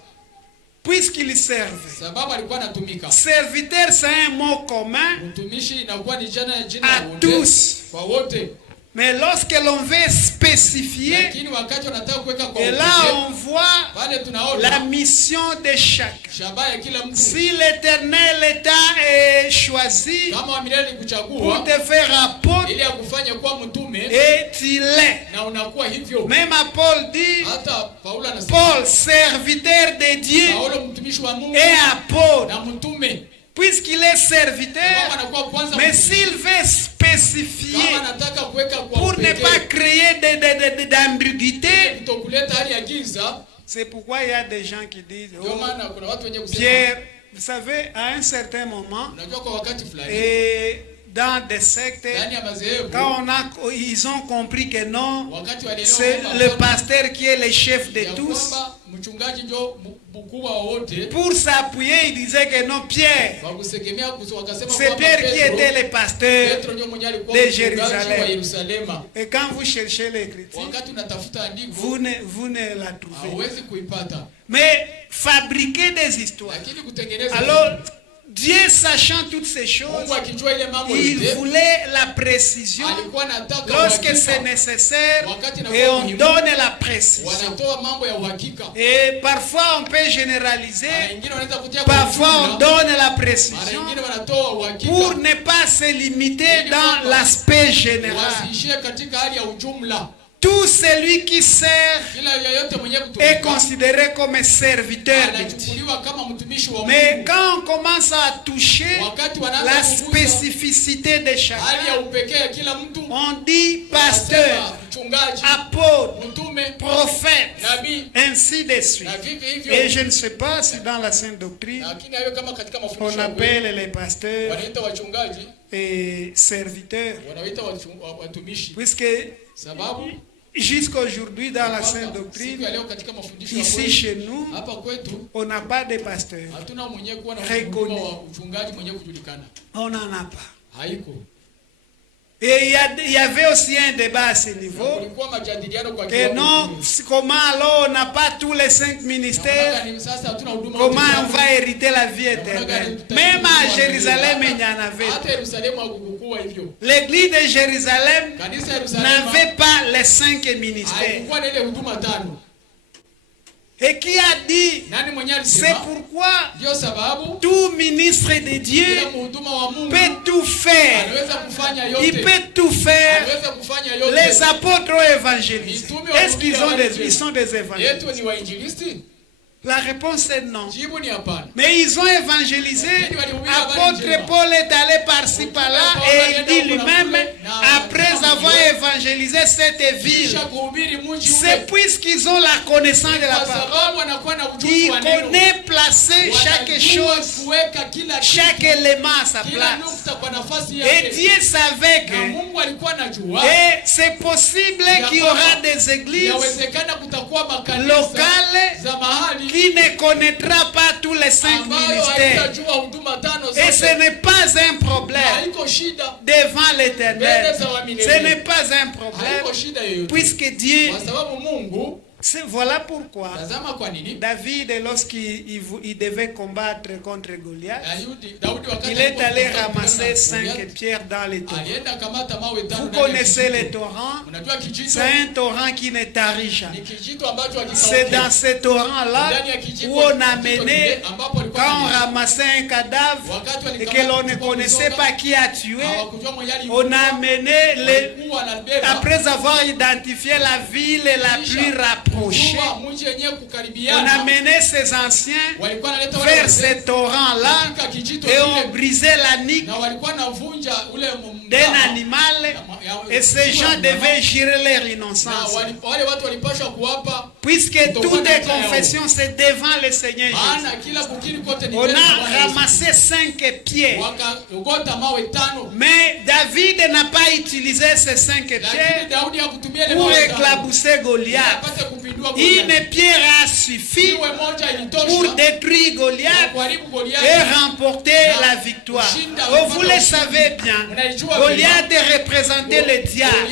puisqu'il servait? sababu alikuwa anatumika. Serviteur, c'est un mot commun Mtumishi inakuwa ni jina à la wote, tous. kwa wote. Mais lorsque l'on veut spécifier, Lakini wakati wanataka kuweka kwa et là on voit pale la tunaona mission de chacun. shabaha ya kila mtu. Si l'Éternel t'a choisi Kama wa milele pour kuchagua te faire apôtre, ili akufanye kuwa mtume et tu l'es. na unakuwa hivyo. Même à Paul dit, Hata Paulo anasema Paul, serviteur de Dieu Paulo mtumishi wa Mungu et apôtre, na mtume, puisqu'il est serviteur. kama anakuwa kwanza Mais mtumishi. s'il veut spécifier Kama anataka kuweka kwa pour ne pas upekee créer d'ambiguïté, kutokuleta hali ya giza, c'est pourquoi il y a des gens qui disent, ndio oh, maana kuna watu wenye kusema, Pierre, vous savez, à un certain moment, unajua kwa wakati fulani et dans des sectes, ndani ya madhehebu, quand ils ont compris que non, wakati walielewa c'est kwamba le pasteur qui est le chef de ya tous, kwamba mchungaji ndio mkubwa wa wote, pour s'appuyer, il disait que non, Pierre, kwa kusegemea wakasema c'est kwamba Pierre qui était Petro le pasteur. Petro ndio mwenye alikuwa de mchungaji Jérusalem. wa Yerusalema. Et quand vous cherchez l'écriture, Wakati unatafuta andiko vous ne la trouvez. hauwezi kuipata, Mais fabriquer des histoires. lakini kutengeneza Alors, Dieu sachant toutes ces choses, Mungu akijua ile mambo il yote voulait la précision alikuwa anataka lorsque uhakika. c'est nécessaire Wakati et inakuwa on muhimu, donne la précision. wanatoa mambo ya uhakika. Et parfois on peut Mara généraliser, nyingine wanaweza kutia kwa parfois on ujumla, donne la mara précision nyingine wanatoa uhakika pour ne pas se limiter dans l'aspect général. wasiishie katika hali ya ujumla. Tout celui qui sert Kila yeyote mwenye est kutumika considéré comme serviteur de Dieu. anachukuliwa kama mtumishi wa Mais Mungu. quand on commence à toucher Wakati la wanaanza kugusa spécificité de hali ya chacun, upekee ya kila mtu, on dit pasteur, wanasema mchungaji, apôtre, mtume, prophète, nabii ainsi de suite. na vivi hivyo. Et je ne sais pas si dans la Sainte Doctrine, Lakini hayo kama katika on mafundisho ya kweli, appelle les pasteurs wanaita wachungaji, et serviteurs, wanaita watumishi, puisque sababu jusqu'aujourd'hui dans la Sainte Doctrine, ici chez nous, on n'a pas de pasteur reconnu. On n'en a pas. Et il y avait aussi un débat à ce niveau. Que non, comment alors on n'a pas tous les 5 ministères? Comment on va hériter la vie éternelle? Même à Jérusalem, il y en avait. L'église de Jérusalem n'avait pas les 5 ministères. Et qui a dit, c'est pourquoi tout ministre de Dieu peut tout faire. Il peut tout faire. Les apôtres ont évangélisé. Est-ce qu'ils sont des évangélistes? La réponse est non. Mais ils ont évangélisé. Apôtre Paul est allé par-ci par-là et il dit lui-même, après avoir évangélisé cette ville, c'est puisqu'ils ont la connaissance de la parole, ils connaissent placer chaque chose, chaque élément à sa place. Et Dieu savait que c'est possible qu'il y aura des églises locales qui ne connaîtra pas tous les 5 ministères. Et ce n'est pas un problème devant l'Éternel. Ce n'est pas un problème puisque Dieu... Voilà pourquoi David, lorsqu'il devait combattre contre Goliath, il est allé ramasser 5 pierres dans les torrents. Vous connaissez les torrents? C'est un torrent qui ne tarit jamais. C'est dans ces torrents-là où on amenait, quand on ramassait un cadavre et que l'on ne connaissait pas qui a tué, on amenait, après avoir identifié la ville la plus rapprochée, on amenait ces anciens vers ces torrents-là et on brisait la nique d'un animal et ces gens devaient jurer leur innocence. Puisque toutes les confessions c'est devant le Seigneur Jésus. On a ramassé 5 pierres. Mais David n'a pas utilisé ces 5 pierres pour éclabousser Goliath. Une pierre a suffi pour détruire Goliath et remporter la victoire. Vous le savez bien, Goliath représentait le diable.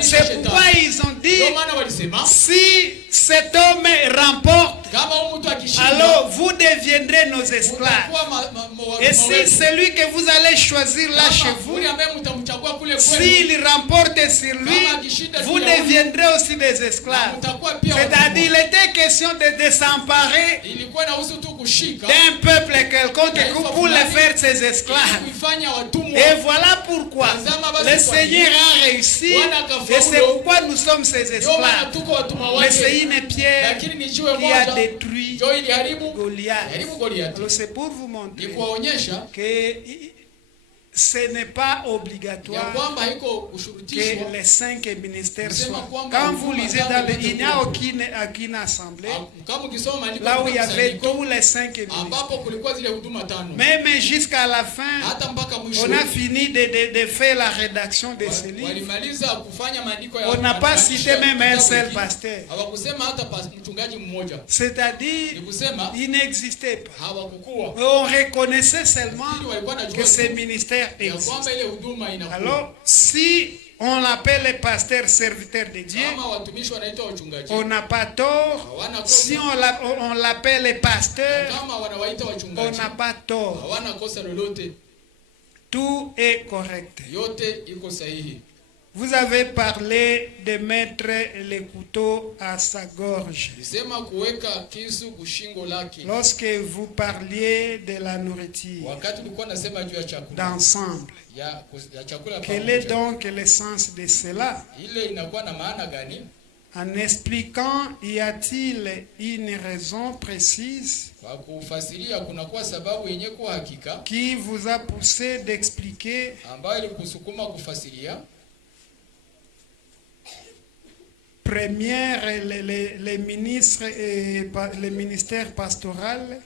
C'est pourquoi ils ont dit, si cet homme remporte, alors vous deviendrez nos esclaves. Et si celui que vous allez choisir là chez vous, s'il remporte sur lui, vous deviendrez aussi des esclaves. C'est-à-dire, il était question de s'emparer d'un peuple quelconque pour le faire ses esclaves. Et voilà pourquoi le Seigneur a réussi. Et c'est pourquoi nous sommes ses esclaves. Mais c'est une pierre qui a détruit Goliath. Alors c'est pour vous montrer que ce n'est pas obligatoire que les 5 ministères soient. Quand vous lisez dans il n'y a aucune assemblée là où il y avait tous les 5 ministères. Même jusqu'à la fin, on a fini de faire la rédaction de ce livre. On n'a pas cité même un seul pasteur. C'est-à-dire, il n'existait pas. On reconnaissait seulement que ces ministères existe. Alors, si on l'appelle les pasteurs serviteurs de Dieu, on n'a pas tort. Si on l'appelle les pasteurs, on n'a pas tort. Tout est correct. Vous avez parlé de mettre le couteau à sa gorge. Lorsque vous parliez de la nourriture, d'ensemble, quel est donc le sens de cela? En expliquant, y a-t-il une raison précise qui vous a poussé d'expliquer première, les ministres et les ministères pastoral,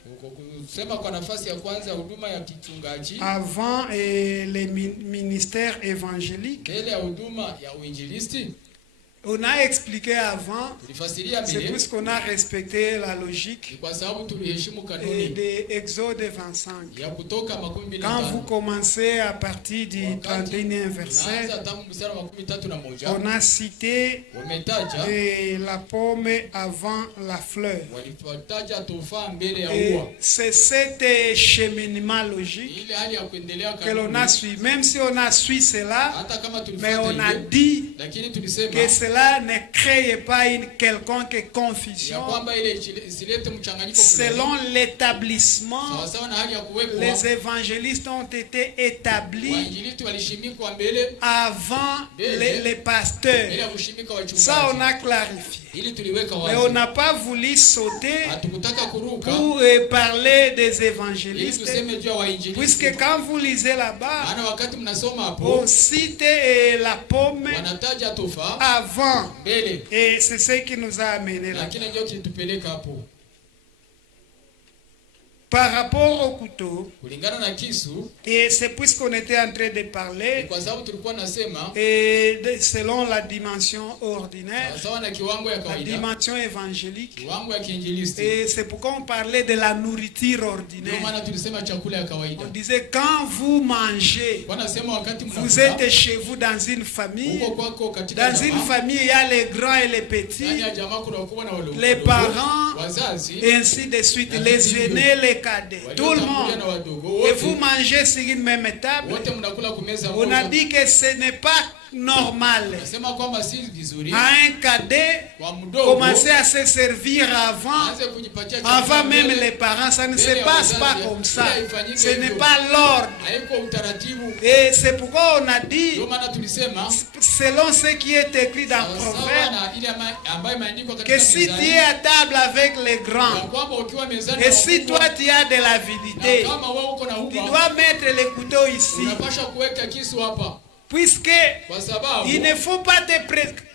avant les ministères évangéliques, On a expliqué avant, tulifasiria c'est mbele puisqu'on a respecté la logique ni kwa sababu tuliheshimu kanuni de Exode 25. ya Kutoka Quand vous 25. commencez à partir du 31e verset, Unaanza tangu mstari wa 31 on a cité wametaja la pomme avant la fleur. walipataja tofaa mbele ya Et ua. c'est cet cheminement logique Ile hali ya kuendelea que l'on a suivi. Même si on a suivi cela, hata kama mais on a tulifuata dit lakini tulisema que cela ne crée pas une quelconque ya confusion kwamba ile isilete mchanganyiko selon l'établissement. sawa sawa na hali ya kuwekwa. Les évangélistes ont été établis Wainjilisti walishimikwa mbele avant les pasteurs. bila kushimika Ça, on wachungaji. a clarifié. Ili tuliweka Mais on wazi. n'a pas voulu sauter Hatukutaka kuruka pour parler des ili évangélistes, tuseme juu ya wainjilisti. puisque quand vous lisez là-bas, Maana wakati mnasoma hapo on cite la pomme wanataja tofaa avant. mbele, Et c'est ce qui nous a amené là. lakini ndio kilitupeleka hapo. Par rapport au couteau, Kulingana na kisu, et c'est puisqu'on était en train de parler, kwa sababu tulikuwa nasema selon la dimension ordinaire, sawa na kiwango ya la kawaida, dimension évangélique, kiwango ya kiinjilisti. et c'est pourquoi on parlait de la nourriture Ndio ordinaire. maana tulisema chakula ya kawaida. On disait quand vous mangez, Kwa nasema wakati vous mnakula êtes chez vous dans une famille, huko kwako katika dans une jamaa, famille il y a les grands et les ndani petits, ya jamaa kuna wakubwa na wadogo, les parents, wazazi, et ainsi de suite, les aînés, les cadets, tout le waliotangulia na monde. wadogo Et vous wote, mangez sur une même table. wote mnakula kumeza On a moja. dit que ce n'est pas normal Nasema kwamba si vizuri à un cadet kwa mdogo commencer à se servir avant, aanze kujipatia chakula avant même mbele. les parents. Ça ne se passe pas comme ça. Ce n'est pas l'ordre. Haiko utaratibu. Et c'est pourquoi on a dit, Ndio maana tulisema selon ce qui est écrit dans sawa Proverbe, na ile ambayo imeandikwa que katika si tu es Mithali, à table avec les ya grands, kwamba ukiwa mezani et na si wakubwa, toi tu as de na l'avidité, kama wewe uko na tu uba, dois mettre le couteau ici. unapasha kuweka kisu hapa, Puisque kwa sababu il ne faut pas te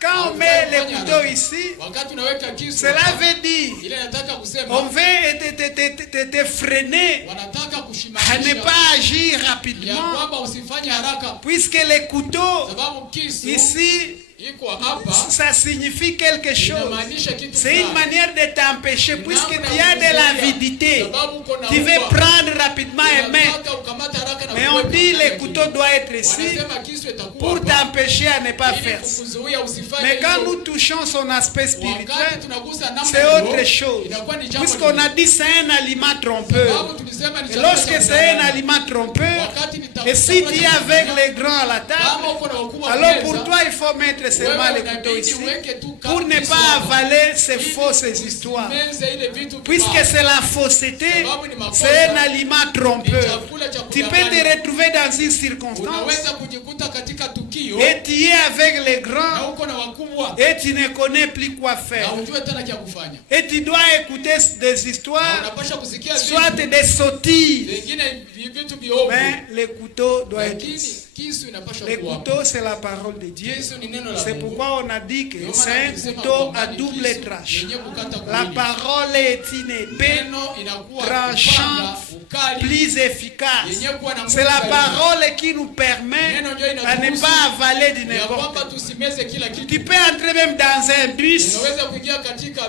quand on met le couteau ici, wakati unaweka kisu cela hapa, veut dire ile nataka on kusema veut te freiner wanataka à ne kushimanisha pas agir ya rapidement, kwamba usifanye haraka, puisque le couteau sababu kisu ici, iko hapa ça signifie quelque chose. inamaanisha kitu C'est une fulani. manière de t'empêcher, puisque tu as de l'avidité. Sababu uko na Tu veux uba, prendre rapidement et mettre. unataka ukamata haraka na Mais on kuweka dit ndani le ya couteau kisu. doit être ici Wanasema kisu itakuwa pour hapa, t'empêcher à ne pas ili faire ça. kukuzuia usifanye Mais quand hivyo. nous touchons son aspect Wakati spirituel, tunagusa namna c'est hiyo, autre chose. inakuwa ni jambo Puisqu'on a lingine. dit c'est un aliment trompeur. Sababu tulisema ni Et chakula lorsque cha c'est un kudanganya. aliment trompeur, Wakati ni et si chakula tu es cha avec kudanganya, les grands à la kama table, uko na wakubwa alors meza, pour toi il faut mettre seulement wewe le couteau unabidi ici uweke tu pour ne kisu pas hapa. avaler ces Ili fausses histoires. usimeze ile vitu Puisque vibaya. c'est la fausseté, Sababu ni makosa, c'est un aliment ni trompeur. chakula cha Tu peux kudanganya. te retrouver dans une circonstance Unaweza kujikuta katika tukio et tu es avec les na grands uko na wakubwa et tu ne connais plus quoi na faire. ujue tena kia kufanya, Et tu dois écouter des na histoires, unapasha kusikia soit vitu des sottises. vingine vitu viovu, Mais le couteau doit être lakini ici. kisu inapasha Le kuwa couteau, c'est la parole de Dieu. Kisu ni neno la C'est Mungu. pourquoi on a dit que Ndio c'est maana un tulisema couteau kwamba à ni double kisu tranche. yenye kukata La kuwili. parole est une épée Neno inakuwa tranchante, kupanga, ukali, plus efficace. yenye kuwa na nguvu C'est la zaidi. parole qui nous permet Neno ndio à ne inaturuhusu pas avaler du ya n'importe kwamba quoi. tusimeze kila Tu kitu. peux entrer même dans un bus Unaweza kuingia katika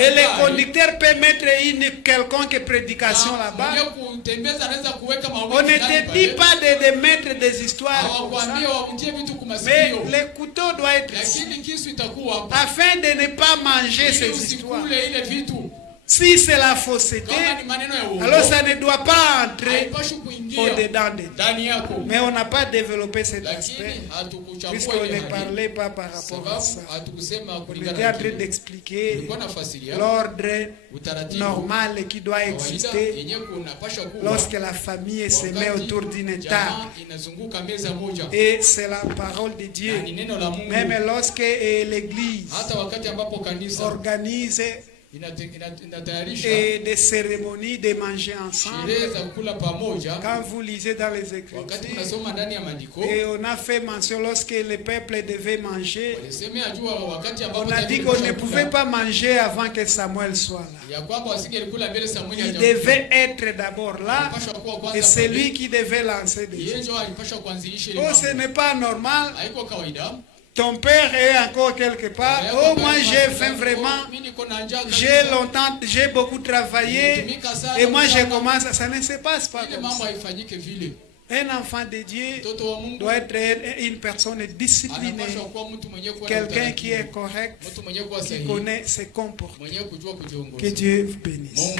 et le gari, conducteur peut mettre une quelconque prédication na là-bas. mwenye kutembeza anaweza kuweka On mahubiri ne fulani te dit pale. pas de mettre des histoires comme ça. Hawakwambia wamtie vitu Mais kumasikio, le couteau doit être ici lakini kisu itakuwa hapa afin de ne pas manger ili ces histoires. usikule ile vitu. Si c'est la fausseté, Kama ni maneno ya uongo, alors ça ne doit pas entrer haipashi kuingia au-dedans de Dieu. ndani yako, Mais on n'a pas développé cet lakini aspect, hatukuchambua puisqu'on ile ne hali. parlait pas par rapport à Sababu ça. hatukusema On kulingana était na en train kile. d'expliquer Tulikuwa nafasiria l'ordre utaratibu normal qui doit kawaida exister yenye kunapasha kuwa lorsque la famille se met wakati autour d'une table. jamaa inazunguka meza moja, Et c'est la parole de Dieu. na ni neno la Mungu. Même lorsque l'Église Hata wakati ambapo kanisa organise inatayarisha des cérémonies de manger ensemble, sherehe za kula pamoja, quand vous lisez dans les wakati Écritures, mnasoma ndani ya maandiko, et on a fait mention lorsque le peuple devait manger, walisemea jua wakati ambapo on a dit qu'on ne pouvait pas manger avant que Samuel soit là. ya kwamba wasingelikula mbele Samueli Il hajakufa. devait être d'abord là, Alipasha kuwa kwanza et c'est pale. lui qui devait lancer des Yeye choses. ndio alipasha kuanzilisha ile Oh, mambo. ce n'est pas normal Haiko kawaida ton père est encore quelque part. Oh, moi j'ai faim vraiment. J'ai beaucoup travaillé. Et moi je commence. Ça ne se passe pas comme ça. Un enfant de Dieu doit être une personne disciplinée. Quelqu'un qui est correct, qui connaît ses comportements. Que Dieu vous bénisse.